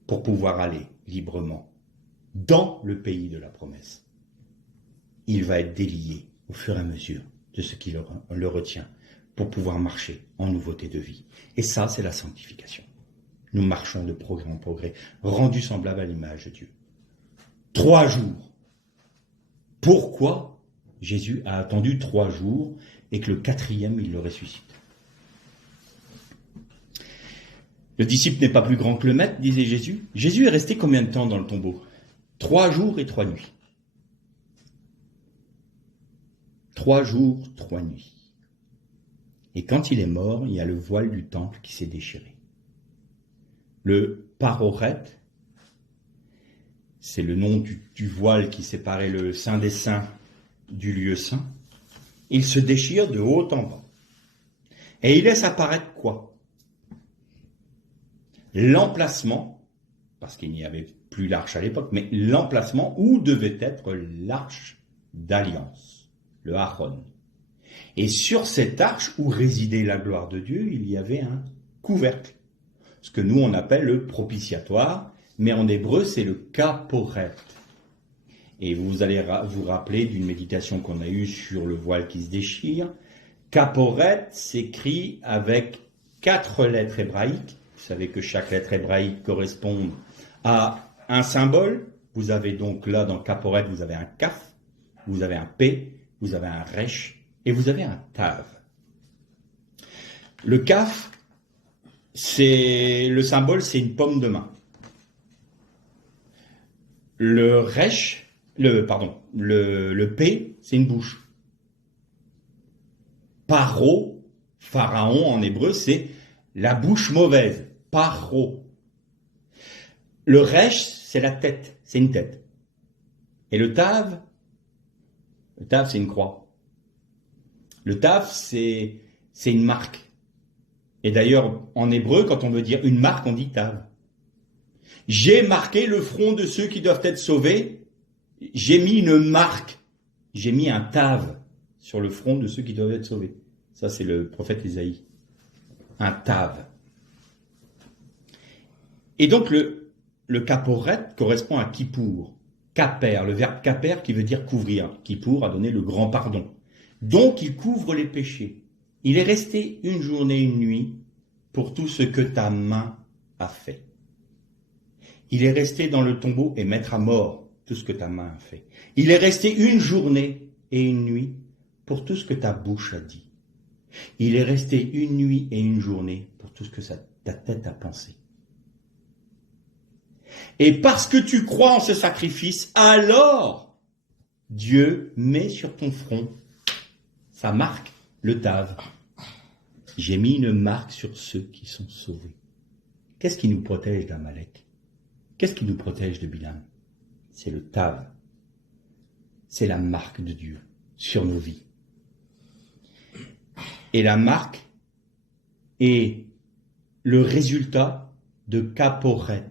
pour pouvoir aller librement dans le pays de la promesse. Il va être délié au fur et à mesure de ce qui le retient, pour pouvoir marcher en nouveauté de vie. Et ça, c'est la sanctification. Nous marchons de progrès en progrès, rendus semblables à l'image de Dieu. 3 jours. Pourquoi Jésus a attendu 3 jours et que le 4e, il le ressuscite? Le disciple n'est pas plus grand que le maître, disait Jésus. Jésus est resté combien de temps dans le tombeau? 3 jours et 3 nuits. 3 jours, 3 nuits. Et quand il est mort, il y a le voile du temple qui s'est déchiré. Le parorète, c'est le nom du voile qui séparait le Saint des Saints du lieu saint, il se déchire de haut en bas. Et il laisse apparaître quoi? L'emplacement, parce qu'il n'y avait plus l'arche à l'époque, mais l'emplacement où devait être l'arche d'alliance, le Aaron. Et sur cette arche où résidait la gloire de Dieu, il y avait un couvercle, ce que nous on appelle le propitiatoire, mais en hébreu c'est le kaporet. Et vous allez vous rappeler d'une méditation qu'on a eue sur le voile qui se déchire. Kaporet s'écrit avec 4 lettres hébraïques. Vous savez que chaque lettre hébraïque correspond à un symbole. Vous avez donc là dans Kaporet, vous avez un Kaf, vous avez un P, vous avez un Resh et vous avez un Tav. Le Kaf, le symbole, c'est une paume de main. Le Resh, le P, c'est une bouche. Paro, pharaon en hébreu, c'est la bouche mauvaise. Paro. Le Resh, c'est la tête, c'est une tête. Et le Tav, c'est une croix. Le Tav, c'est une marque. Et d'ailleurs, en hébreu, quand on veut dire une marque, on dit Tav. J'ai marqué le front de ceux qui doivent être sauvés. J'ai mis une marque. J'ai mis un Tav sur le front de ceux qui doivent être sauvés. Ça, c'est le prophète Ésaïe. Un Tav. Et donc, le Kaporet correspond à Kippour. Kaper, le verbe kaper qui veut dire couvrir. Kippour a donné le grand pardon. Donc, il couvre les péchés. Il est resté une journée, une nuit pour tout ce que ta main a fait. Il est resté dans le tombeau et mettre à mort tout ce que ta main a fait. Il est resté une journée et une nuit pour tout ce que ta bouche a dit. Il est resté une nuit et une journée pour tout ce que ta tête a pensé. Et parce que tu crois en ce sacrifice, alors Dieu met sur ton front sa marque, le Tav. J'ai mis une marque sur ceux qui sont sauvés. Qu'est-ce qui nous protège d'Amalek? Qu'est-ce qui nous protège de Bilam? C'est le Tav. C'est la marque de Dieu sur nos vies. Et la marque est le résultat de Kaporet.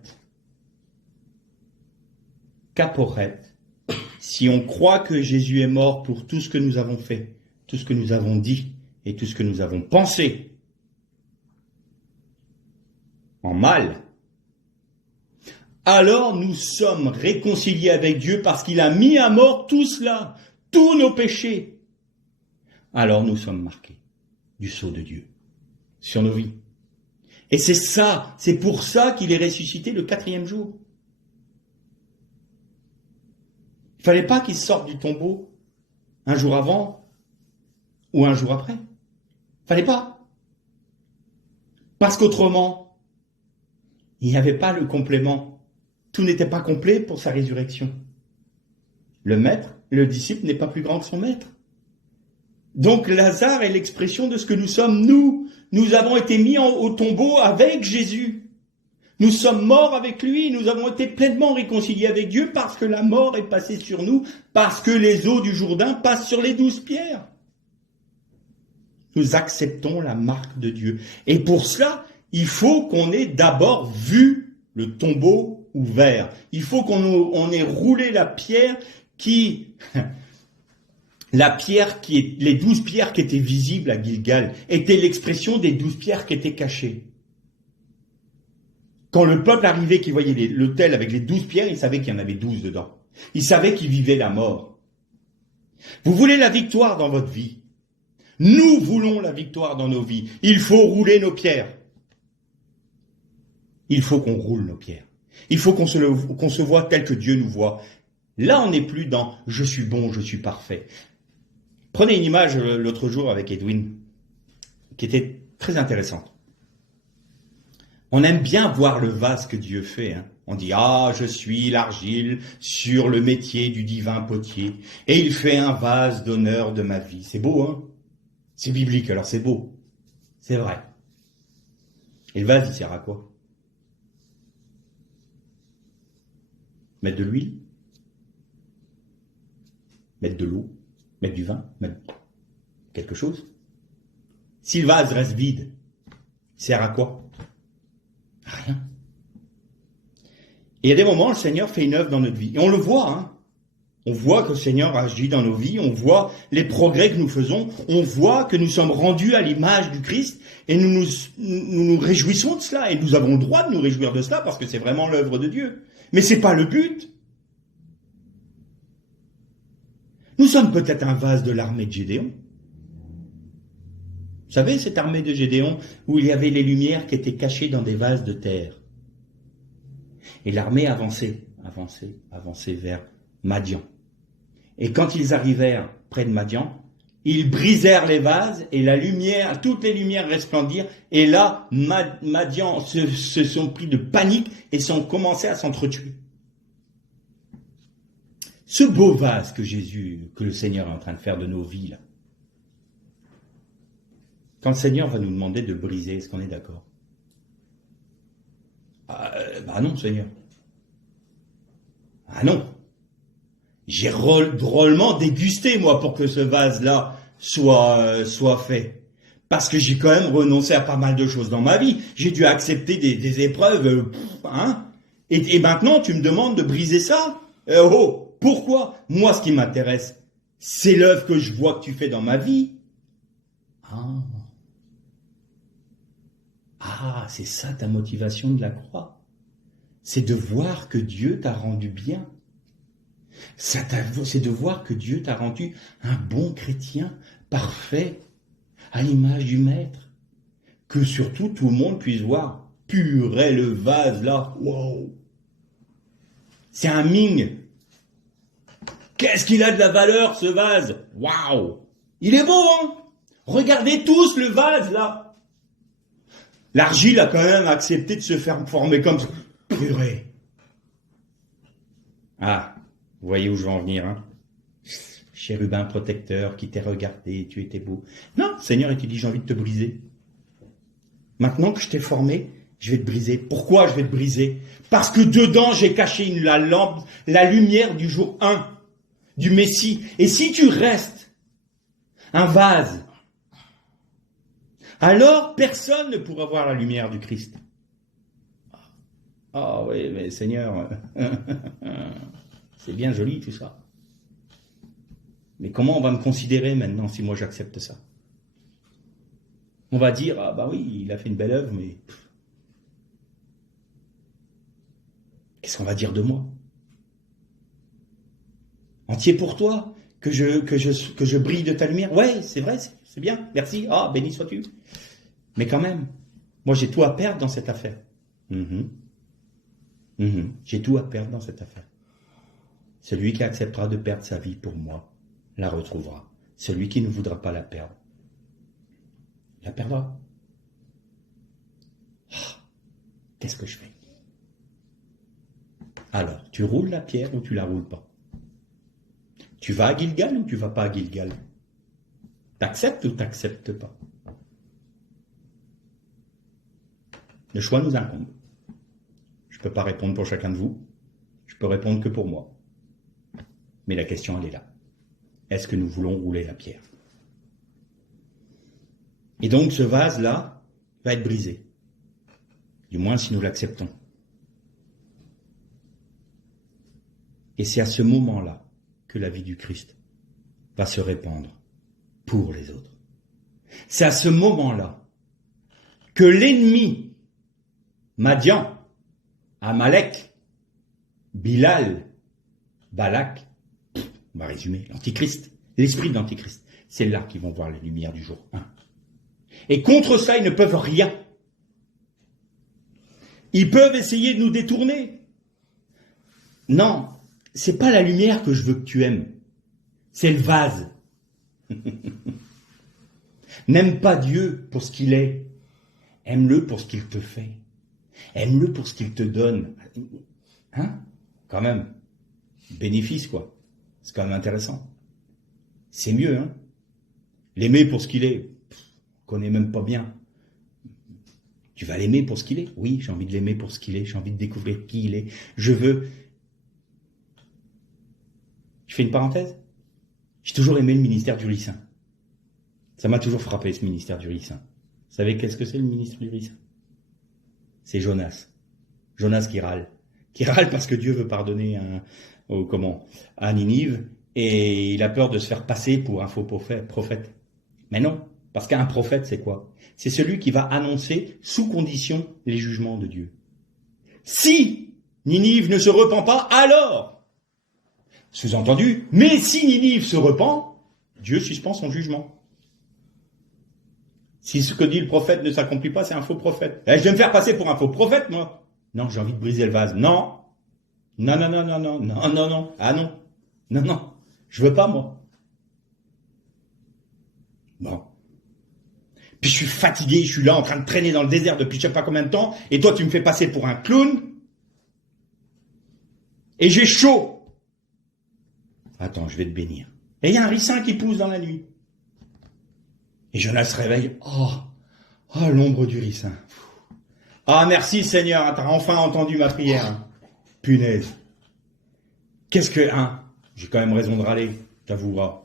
Kaporet. Si on croit que Jésus est mort pour tout ce que nous avons fait, tout ce que nous avons dit et tout ce que nous avons pensé en mal, alors nous sommes réconciliés avec Dieu parce qu'il a mis à mort tout cela, tous nos péchés. Alors nous sommes marqués du sceau de Dieu sur nos vies. Et c'est pour ça qu'il est ressuscité le 4e jour. Il ne fallait pas qu'il sorte du tombeau un jour avant ou un jour après. Il ne fallait pas. Parce qu'autrement, il n'y avait pas le complément. Tout n'était pas complet pour sa résurrection. Le disciple n'est pas plus grand que son maître. Donc Lazare est l'expression de ce que nous sommes nous. Nous avons été mis au tombeau avec Jésus. Nous sommes morts avec lui, nous avons été pleinement réconciliés avec Dieu parce que la mort est passée sur nous, parce que les eaux du Jourdain passent sur les 12 pierres. Nous acceptons la marque de Dieu. Et pour cela, il faut qu'on ait d'abord vu le tombeau ouvert. Il faut qu'on ait roulé la pierre les 12 pierres qui étaient visibles à Gilgal, étaient l'expression des 12 pierres qui étaient cachées. Quand le peuple arrivait, qui voyait l'autel avec les 12 pierres, il savait qu'il y en avait 12 dedans. Il savait qu'il vivait la mort. Vous voulez la victoire dans votre vie? Nous voulons la victoire dans nos vies. Il faut rouler nos pierres. Il faut qu'on roule nos pierres. Il faut qu'on se voit tel que Dieu nous voit. Là, on n'est plus dans « je suis bon, je suis parfait ». Prenez une image l'autre jour avec Edwin, qui était très intéressante. On aime bien voir le vase que Dieu fait. On dit « Ah, je suis l'argile sur le métier du divin potier, et il fait un vase d'honneur de ma vie. » C'est beau, hein? C'est biblique, alors c'est beau. C'est vrai. Et le vase, il sert à quoi? Mettre de l'huile, mettre de l'eau, mettre du vin, mettre quelque chose. Si le vase reste vide, il sert à quoi? À rien. Et il y a des moments, le Seigneur fait une œuvre dans notre vie. Et on le voit, hein. On voit que le Seigneur agit dans nos vies, on voit les progrès que nous faisons, on voit que nous sommes rendus à l'image du Christ, et nous nous réjouissons de cela, et nous avons le droit de nous réjouir de cela, parce que c'est vraiment l'œuvre de Dieu. Mais c'est pas le but. Nous sommes peut-être un vase de l'armée de Gédéon. Vous savez, cette armée de Gédéon, où il y avait les lumières qui étaient cachées dans des vases de terre. Et l'armée avançait vers Madian. Et quand ils arrivèrent près de Madian, ils brisèrent les vases et la lumière, toutes les lumières resplendirent. Et là, Madian se sont pris de panique et sont commencés à s'entretuer. Ce beau vase que le Seigneur est en train de faire de nos vies, là. Quand le Seigneur va nous demander de le briser, est-ce qu'on est d'accord? Bah non, Seigneur. Ah non. J'ai drôlement dégusté, moi, pour que ce vase-là soit fait. Parce que j'ai quand même renoncé à pas mal de choses dans ma vie. J'ai dû accepter des épreuves, hein. Et maintenant, tu me demandes de briser ça? Pourquoi? Moi, ce qui m'intéresse, c'est l'œuvre que je vois que tu fais dans ma vie. C'est ça ta motivation de la croix. C'est de voir que Dieu t'a rendu bien. C'est de voir que Dieu t'a rendu un bon chrétien, parfait, à l'image du Maître. Que surtout tout le monde puisse voir. Purée, le vase là, wow. C'est un ming. Qu'est-ce qu'il a de la valeur, ce vase? Waouh! Il est beau, hein? Regardez tous le vase, là. L'argile a quand même accepté de se faire former comme ça. Purée. Vous voyez où je veux en venir, hein? Chérubin protecteur qui t'ait regardé, tu étais beau. Non, Seigneur, il te dit, j'ai envie de te briser. Maintenant que je t'ai formé, je vais te briser. Pourquoi je vais te briser? Parce que dedans, j'ai caché la lampe, la lumière du jour 1. Du Messie. Et si tu restes un vase, alors personne ne pourra voir la lumière du Christ. Oui, mais Seigneur, c'est bien joli tout ça. Mais comment on va me considérer maintenant si moi j'accepte ça? On va dire, oui, il a fait une belle œuvre, mais qu'est-ce qu'on va dire de moi? Entier pour toi, que je brille de ta lumière. Ouais, c'est vrai, c'est bien, merci, béni sois-tu. Mais quand même, moi j'ai tout à perdre dans cette affaire. J'ai tout à perdre dans cette affaire. Celui qui acceptera de perdre sa vie pour moi, la retrouvera. Celui qui ne voudra pas la perdre, la perdra. Qu'est-ce que je fais? Alors, tu roules la pierre ou tu la roules pas? Tu vas à Gilgal ou tu vas pas à Gilgal? T'acceptes ou t'acceptes pas? Le choix nous incombe. Je peux pas répondre pour chacun de vous. Je peux répondre que pour moi. Mais la question, elle est là. Est-ce que nous voulons rouler la pierre? Et donc, ce vase-là va être brisé. Du moins, si nous l'acceptons. Et c'est à ce moment-là que la vie du Christ va se répandre pour les autres. C'est à ce moment-là que l'ennemi, Madian, Amalek, Bilal, Balak, on va résumer, l'Antichrist, l'esprit de l'Antichrist, c'est là qu'ils vont voir la lumière du jour 1. Et contre ça, ils ne peuvent rien. Ils peuvent essayer de nous détourner. Non, c'est pas la lumière que je veux que tu aimes. C'est le vase. N'aime pas Dieu pour ce qu'il est. Aime-le pour ce qu'il te fait. Aime-le pour ce qu'il te donne. Hein? Quand même. Bénéfice, quoi. C'est quand même intéressant. C'est mieux, hein? L'aimer pour ce qu'il est. On connaît même pas bien. Tu vas l'aimer pour ce qu'il est? Oui, j'ai envie de l'aimer pour ce qu'il est. J'ai envie de découvrir qui il est. Je veux Je fais une parenthèse. J'ai toujours aimé le ministère du ricin. Ça m'a toujours frappé, ce ministère du ricin. Vous savez qu'est-ce que c'est le ministre du ricin? C'est Jonas. Jonas qui râle. Qui râle parce que Dieu veut pardonner à Ninive et il a peur de se faire passer pour un faux prophète. Mais non, parce qu'un prophète, c'est quoi? C'est celui qui va annoncer sous condition les jugements de Dieu. Si Ninive ne se repent pas, alors, sous-entendu, mais si Ninive se repent, Dieu suspend son jugement. Si ce que dit le prophète ne s'accomplit pas, c'est un faux prophète. Je vais me faire passer pour un faux prophète, moi. Non, j'ai envie de briser le vase. Non. Non. Ah non. Non. Je veux pas, moi. Bon. Puis je suis fatigué, je suis là en train de traîner dans le désert depuis je sais pas combien de temps, et toi tu me fais passer pour un clown, et j'ai chaud. Attends, je vais te bénir. Et il y a un ricin qui pousse dans la nuit. Et Jonas se réveille. Oh, l'ombre du ricin. Ah, merci Seigneur, t'as enfin entendu ma prière. Punaise. Qu'est-ce que... j'ai quand même raison de râler, t'avoueras.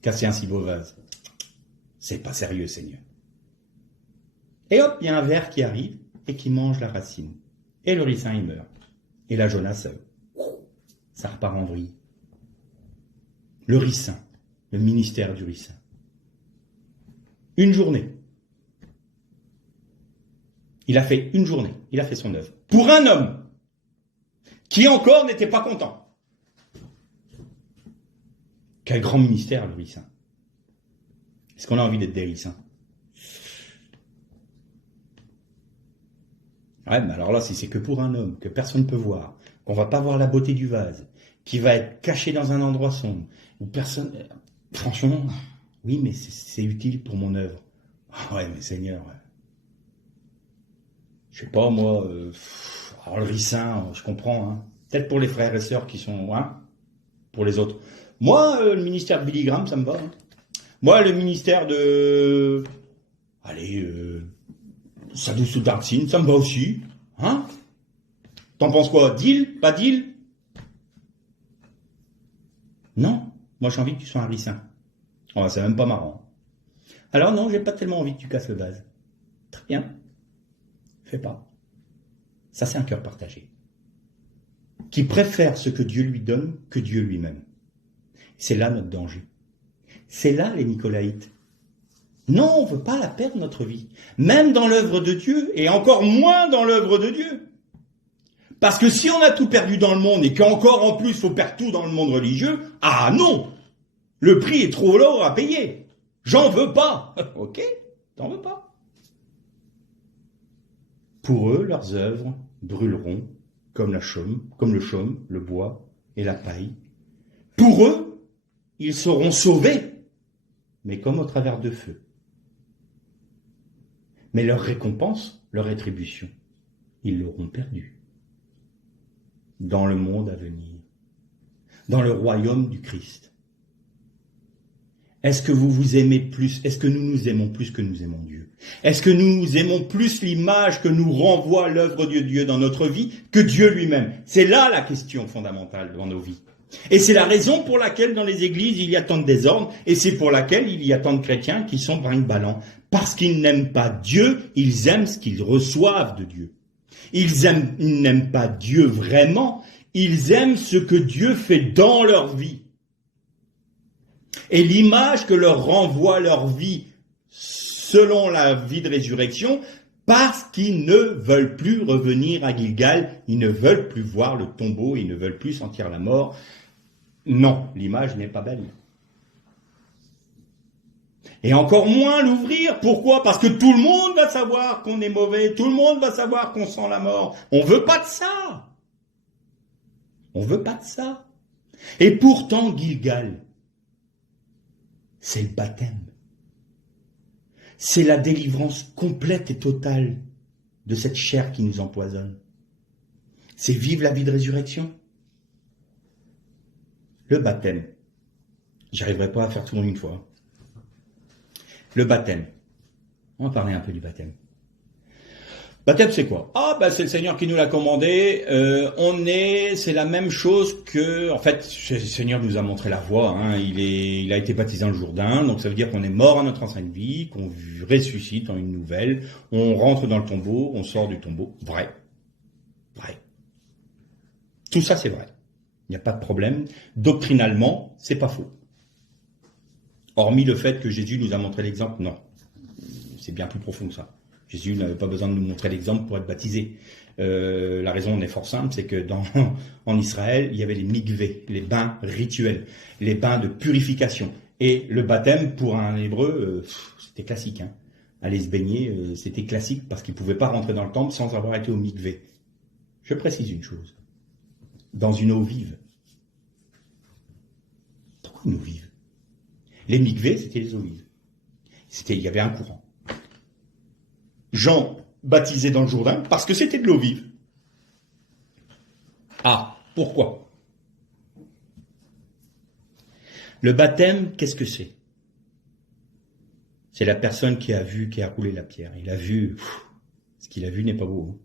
Casser un si beau vase. C'est pas sérieux, Seigneur. Et hop, il y a un ver qui arrive et qui mange la racine. Et le ricin, il meurt. Et là, Jonas, ça repart en vrille. Le ricin, le ministère du ricin. Une journée. Il a fait une journée, il a fait son œuvre. Pour un homme qui encore n'était pas content. Quel grand ministère, le ricin. Est-ce qu'on a envie d'être des ricins? Ouais, mais alors là, si c'est que pour un homme, que personne ne peut voir, qu'on va pas voir la beauté du vase, qui va être caché dans un endroit sombre, où personne... Franchement, oui, mais c'est utile pour mon œuvre. Ouais, mais Seigneur... Je sais pas, moi... alors le ricin, je comprends, hein. Peut-être pour les frères et sœurs qui sont... pour les autres. Moi, le ministère de Billy Graham, ça me va, hein. Moi, le ministère de... Sadhu Sudarsin, ça me va aussi. Hein? T'en penses quoi? Deal? Pas deal? Non. Moi, j'ai envie que tu sois un ricin. Oh, c'est même pas marrant. Alors non, j'ai pas tellement envie que tu casses le vase. Très bien. Fais pas. Ça, c'est un cœur partagé. Qui préfère ce que Dieu lui donne que Dieu lui-même. C'est là notre danger. C'est là les Nicolaïtes. Non, on ne veut pas la perdre, notre vie. Même dans l'œuvre de Dieu, et encore moins dans l'œuvre de Dieu. Parce que si on a tout perdu dans le monde, et qu'encore en plus, il faut perdre tout dans le monde religieux, ah non! Le prix est trop lourd à payer. J'en veux pas. Ok, t'en veux pas. Pour eux, leurs œuvres brûleront comme le chaume, le bois et la paille. Pour eux, ils seront sauvés, mais comme au travers de feu. Mais leur récompense, leur rétribution, ils l'auront perdue. Dans le monde à venir, dans le royaume du Christ. Est-ce que vous vous aimez plus? Est-ce que nous nous aimons plus que nous aimons Dieu? Est-ce que nous aimons plus l'image que nous renvoie l'œuvre de Dieu dans notre vie que Dieu lui-même? C'est là la question fondamentale dans nos vies. Et c'est la raison pour laquelle dans les églises il y a tant de désordre, et c'est pour laquelle il y a tant de chrétiens qui sont brinque-ballants. Parce qu'ils n'aiment pas Dieu, ils aiment ce qu'ils reçoivent de Dieu. Ils n'aiment pas Dieu vraiment, ils aiment ce que Dieu fait dans leur vie. Et l'image que leur renvoie leur vie selon la vie de résurrection, parce qu'ils ne veulent plus revenir à Gilgal, ils ne veulent plus voir le tombeau, ils ne veulent plus sentir la mort. Non, l'image n'est pas belle. Et encore moins l'ouvrir. Pourquoi? Parce que tout le monde va savoir qu'on est mauvais, tout le monde va savoir qu'on sent la mort. On veut pas de ça. On veut pas de ça. Et pourtant, Gilgal, c'est le baptême. C'est la délivrance complète et totale de cette chair qui nous empoisonne. C'est vivre la vie de résurrection. Le baptême. J'arriverai pas à faire tout le monde une fois. Le baptême. On va parler un peu du baptême. Baptême, c'est quoi? Ah, bah, c'est le Seigneur qui nous l'a commandé. C'est la même chose que, en fait, le Seigneur nous a montré la voie. Hein. Il a été baptisé dans le Jourdain, donc ça veut dire qu'on est mort à notre ancienne vie, qu'on ressuscite en une nouvelle. On rentre dans le tombeau, on sort du tombeau. Vrai, vrai. Tout ça, c'est vrai. Il n'y a pas de problème. Doctrinalement, c'est pas faux. Hormis le fait que Jésus nous a montré l'exemple, non. C'est bien plus profond que ça. Jésus n'avait pas besoin de nous montrer l'exemple pour être baptisé. La raison en est fort simple, c'est que en Israël, il y avait les mikvés, les bains rituels, les bains de purification. Et le baptême, pour un hébreu, c'était classique. Hein. Aller se baigner, c'était classique parce qu'il ne pouvait pas rentrer dans le temple sans avoir été au mikvé. Je précise une chose. Dans une eau vive. Pourquoi une eau vive? Les mikvés, c'était les eaux vives. Il y avait un courant. Jean baptisé dans le Jourdain parce que c'était de l'eau vive. Ah, pourquoi? Le baptême, qu'est-ce que c'est? C'est la personne qui a roulé la pierre. Il a vu, ce qu'il a vu n'est pas beau.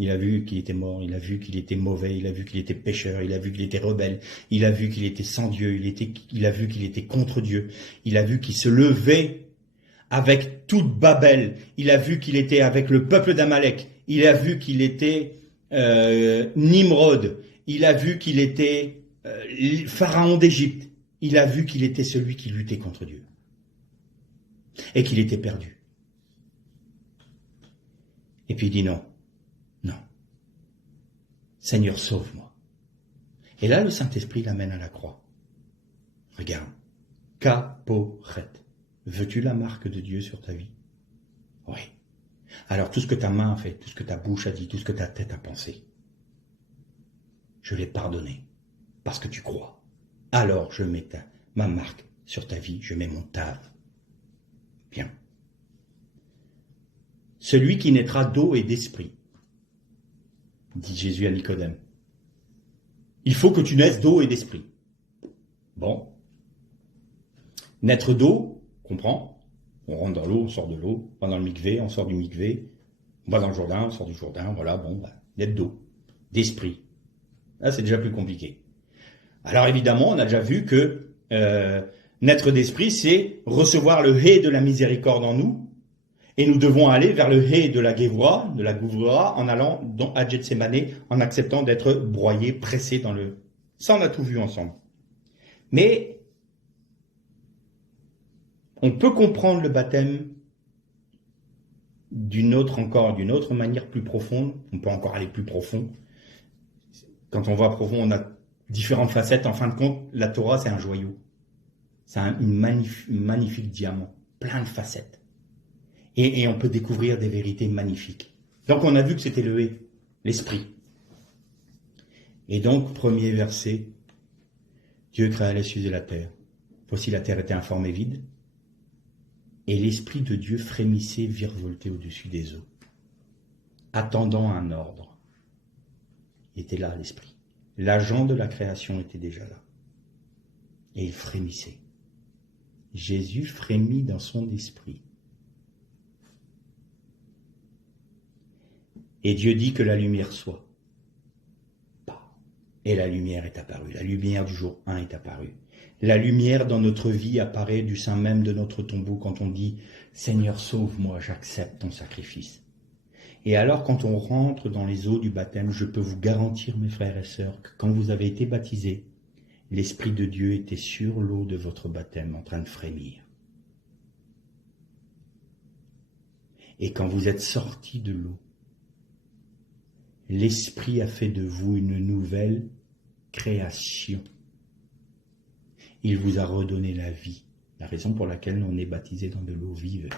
Il a vu qu'il était mort, il a vu qu'il était mauvais, il a vu qu'il était pécheur, il a vu qu'il était rebelle, il a vu qu'il était sans Dieu, il a vu qu'il était contre Dieu, il a vu qu'il se levait avec toute Babel, il a vu qu'il était avec le peuple d'Amalek, il a vu qu'il était Nimrod, il a vu qu'il était Pharaon d'Égypte, il a vu qu'il était celui qui luttait contre Dieu et qu'il était perdu. Et puis il dit non. Seigneur, sauve-moi. Et là, le Saint-Esprit l'amène à la croix. Regarde. Kaporet. Veux-tu la marque de Dieu sur ta vie? Oui. Alors, tout ce que ta main a fait, tout ce que ta bouche a dit, tout ce que ta tête a pensé, je l'ai pardonné. Parce que tu crois. Alors, je mets ma marque sur ta vie, je mets mon tav. Bien. Celui qui naîtra d'eau et d'esprit, dit Jésus à Nicodème. Il faut que tu naisses d'eau et d'esprit. Bon. Naître d'eau, on comprend. On rentre dans l'eau, on sort de l'eau. On va dans le mikvé, on sort du mikvé. On va dans le Jourdain, on sort du Jourdain. Voilà, bon, naître d'eau, d'esprit. Là, c'est déjà plus compliqué. Alors évidemment, on a déjà vu que naître d'esprit, c'est recevoir le hé de la miséricorde en nous. Et nous devons aller vers le hé de la Gévoura, en allant à Gethsémane, en acceptant d'être broyés, pressés dans le... Ça, on a tout vu ensemble. Mais on peut comprendre le baptême d'une autre manière plus profonde. On peut encore aller plus profond. Quand on va profond, on a différentes facettes. En fin de compte, la Torah, c'est un joyau. C'est un magnifique diamant, plein de facettes. Et on peut découvrir des vérités magnifiques. Donc on a vu que c'était le hé, l'esprit. Et donc, premier verset, Dieu créa les cieux et la terre. Voici la terre était informe et vide, et l'esprit de Dieu frémissait, virevoltait au-dessus des eaux, attendant un ordre. Il était là, l'esprit. L'agent de la création était déjà là. Et il frémissait. Jésus frémit dans son esprit. Et Dieu dit que la lumière soit. Et la lumière est apparue. La lumière du jour 1 est apparue. La lumière dans notre vie apparaît du sein même de notre tombeau quand on dit « Seigneur, sauve-moi, j'accepte ton sacrifice ». Et alors quand on rentre dans les eaux du baptême, je peux vous garantir, mes frères et sœurs, que quand vous avez été baptisés, l'Esprit de Dieu était sur l'eau de votre baptême en train de frémir. Et quand vous êtes sortis de l'eau, l'Esprit a fait de vous une nouvelle création. Il vous a redonné la vie, la raison pour laquelle on est baptisé dans de l'eau vive.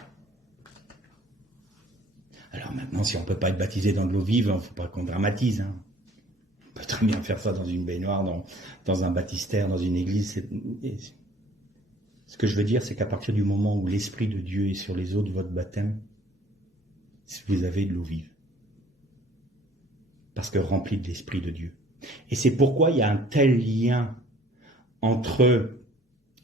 Alors maintenant, si on ne peut pas être baptisé dans de l'eau vive, il ne faut pas qu'on dramatise. Hein. On peut très bien faire ça dans une baignoire, dans un baptistère, dans une église. Ce que je veux dire, c'est qu'à partir du moment où l'Esprit de Dieu est sur les eaux de votre baptême, vous avez de l'eau vive. Parce que rempli de l'Esprit de Dieu. Et c'est pourquoi il y a un tel lien entre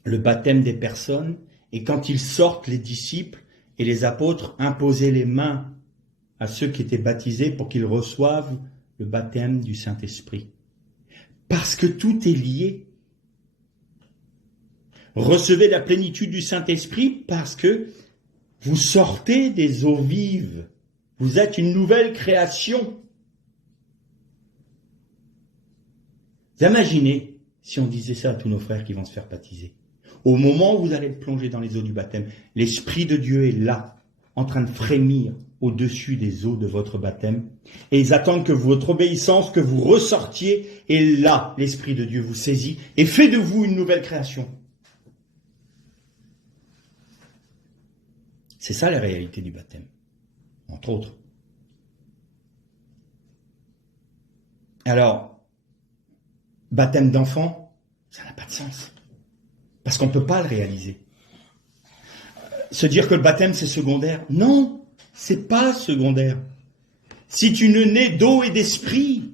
le baptême des personnes et quand ils sortent, les disciples et les apôtres imposaient les mains à ceux qui étaient baptisés pour qu'ils reçoivent le baptême du Saint-Esprit. Parce que tout est lié. Recevez la plénitude du Saint-Esprit parce que vous sortez des eaux vives. Vous êtes une nouvelle création. Vous imaginez si on disait ça à tous nos frères qui vont se faire baptiser. Au moment où vous allez plonger dans les eaux du baptême, l'Esprit de Dieu est là, en train de frémir au-dessus des eaux de votre baptême. Et ils attendent que votre obéissance, que vous ressortiez. Et là, l'Esprit de Dieu vous saisit et fait de vous une nouvelle création. C'est ça la réalité du baptême, entre autres. Alors, baptême d'enfant, ça n'a pas de sens. Parce qu'on ne peut pas le réaliser. Se dire que le baptême c'est secondaire, non, c'est pas secondaire. Si tu ne nais d'eau et d'esprit,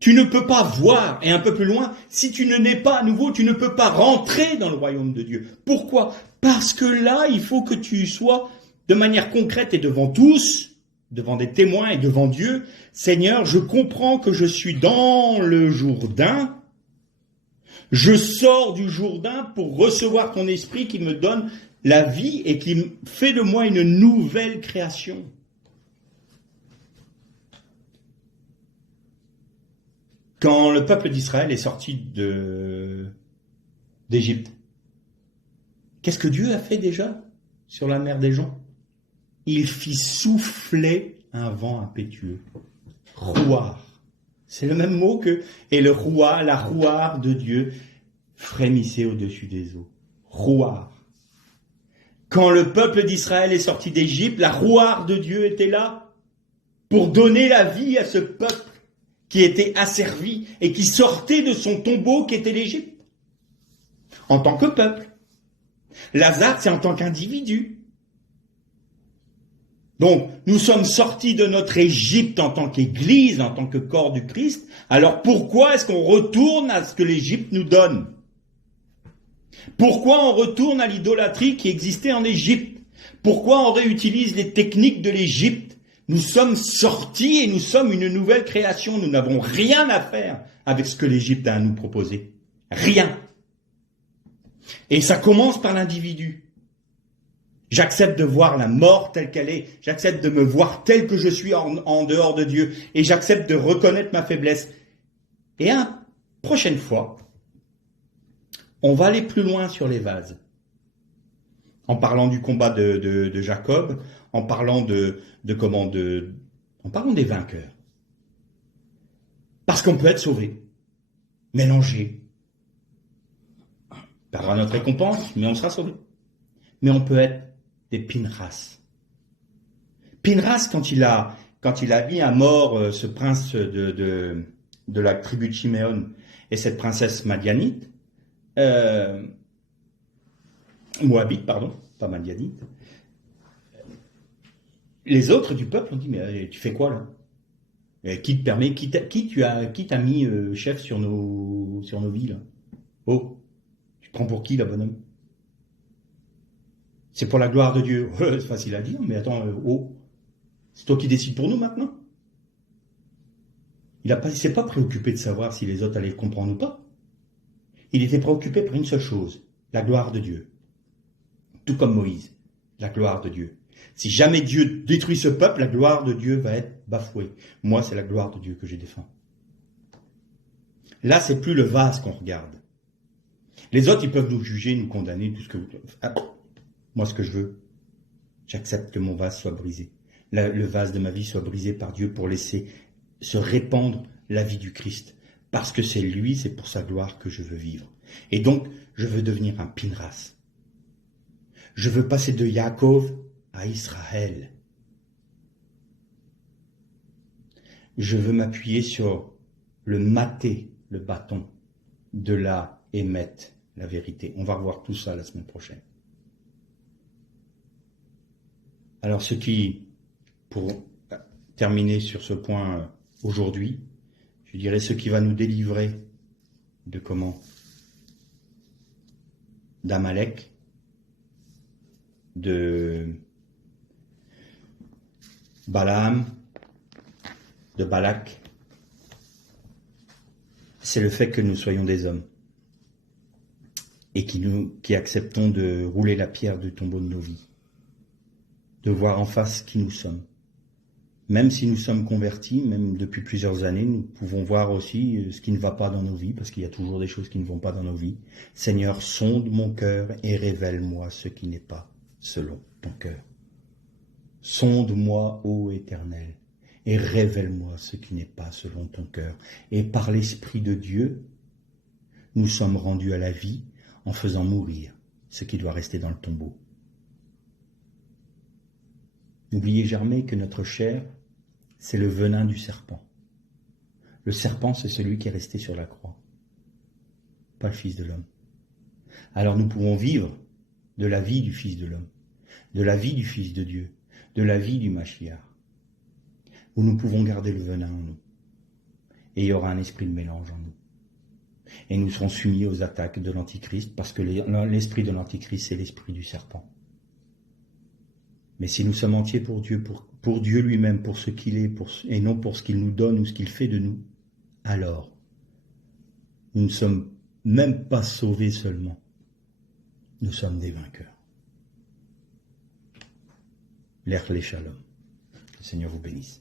tu ne peux pas voir, et un peu plus loin, si tu ne nais pas à nouveau, tu ne peux pas rentrer dans le royaume de Dieu. Pourquoi ? Parce que là, il faut que tu sois de manière concrète et devant tous, devant des témoins et devant Dieu. Seigneur, je comprends que je suis dans le Jourdain. Je sors du Jourdain pour recevoir ton esprit qui me donne la vie et qui fait de moi une nouvelle création. Quand le peuple d'Israël est sorti d'Égypte, qu'est-ce que Dieu a fait déjà sur la mer des gens ? Il fit souffler un vent impétueux. Rouar. C'est le même mot que... Et le rouar, la rouar de Dieu frémissait au-dessus des eaux. Rouar. Quand le peuple d'Israël est sorti d'Égypte, la rouar de Dieu était là pour donner la vie à ce peuple qui était asservi et qui sortait de son tombeau qui était l'Égypte. En tant que peuple. Lazare, c'est en tant qu'individu. Donc, nous sommes sortis de notre Égypte en tant qu'Église, en tant que corps du Christ. Alors pourquoi est-ce qu'on retourne à ce que l'Égypte nous donne ? Pourquoi on retourne à l'idolâtrie qui existait en Égypte ? Pourquoi on réutilise les techniques de l'Égypte ? Nous sommes sortis et nous sommes une nouvelle création. Nous n'avons rien à faire avec ce que l'Égypte a à nous proposer. Rien. Et ça commence par l'individu. J'accepte de voir la mort telle qu'elle est. J'accepte de me voir tel que je suis en dehors de Dieu. Et j'accepte de reconnaître ma faiblesse. Et prochaine fois, on va aller plus loin sur les vases. En parlant du combat de Jacob, en parlant en parlant des vainqueurs. Parce qu'on peut être sauvé, mélangé. On perdra notre récompense, mais on sera sauvé. Mais on peut être des Pinchas. Pinchas, quand il a mis à mort ce prince de la tribu de Chiméon et cette princesse madianite, Moabite, pardon, pas madianite, les autres du peuple ont dit, mais tu fais quoi là ? Qui te permet, qui t'a mis chef sur nos vies là ? Oh, tu te prends pour qui là, bonhomme ? C'est pour la gloire de Dieu. C'est facile à dire, mais attends, c'est toi qui décides pour nous maintenant. Il ne s'est pas préoccupé de savoir si les autres allaient le comprendre ou pas. Il était préoccupé par une seule chose, la gloire de Dieu. Tout comme Moïse, la gloire de Dieu. Si jamais Dieu détruit ce peuple, la gloire de Dieu va être bafouée. Moi, c'est la gloire de Dieu que je défends. Là, c'est plus le vase qu'on regarde. Les autres, ils peuvent nous juger, nous condamner, tout ce que... Moi, ce que je veux, j'accepte que mon vase soit brisé. Le vase de ma vie soit brisé par Dieu pour laisser se répandre la vie du Christ. Parce que c'est lui, c'est pour sa gloire que je veux vivre. Et donc, je veux devenir un Pinchas. Je veux passer de Yaakov à Israël. Je veux m'appuyer sur le maté, le bâton, de la émettre la vérité. On va revoir tout ça la semaine prochaine. Alors pour terminer sur ce point aujourd'hui, je dirais ce qui va nous délivrer de comment ? D'Amalek, Balaam, de Balak, c'est le fait que nous soyons des hommes et qui acceptons de rouler la pierre du tombeau de nos vies, de voir en face qui nous sommes. Même si nous sommes convertis, même depuis plusieurs années, nous pouvons voir aussi ce qui ne va pas dans nos vies, parce qu'il y a toujours des choses qui ne vont pas dans nos vies. Seigneur, sonde mon cœur et révèle-moi ce qui n'est pas selon ton cœur. Sonde-moi, ô Éternel, et révèle-moi ce qui n'est pas selon ton cœur. Et par l'Esprit de Dieu, nous sommes rendus à la vie en faisant mourir ce qui doit rester dans le tombeau. N'oubliez jamais que notre chair, c'est le venin du serpent. Le serpent, c'est celui qui est resté sur la croix, pas le Fils de l'homme. Alors nous pouvons vivre de la vie du Fils de l'homme, de la vie du Fils de Dieu, de la vie du Mashiach, où nous pouvons garder le venin en nous. Et il y aura un esprit de mélange en nous. Et nous serons soumis aux attaques de l'Antichrist, parce que l'esprit de l'Antichrist, c'est l'esprit du serpent. Mais si nous sommes entiers pour Dieu lui-même, pour ce qu'il est, et non pour ce qu'il nous donne ou ce qu'il fait de nous, alors nous ne sommes même pas sauvés seulement, nous sommes des vainqueurs. L'Ech les Shalom. Le Seigneur vous bénisse.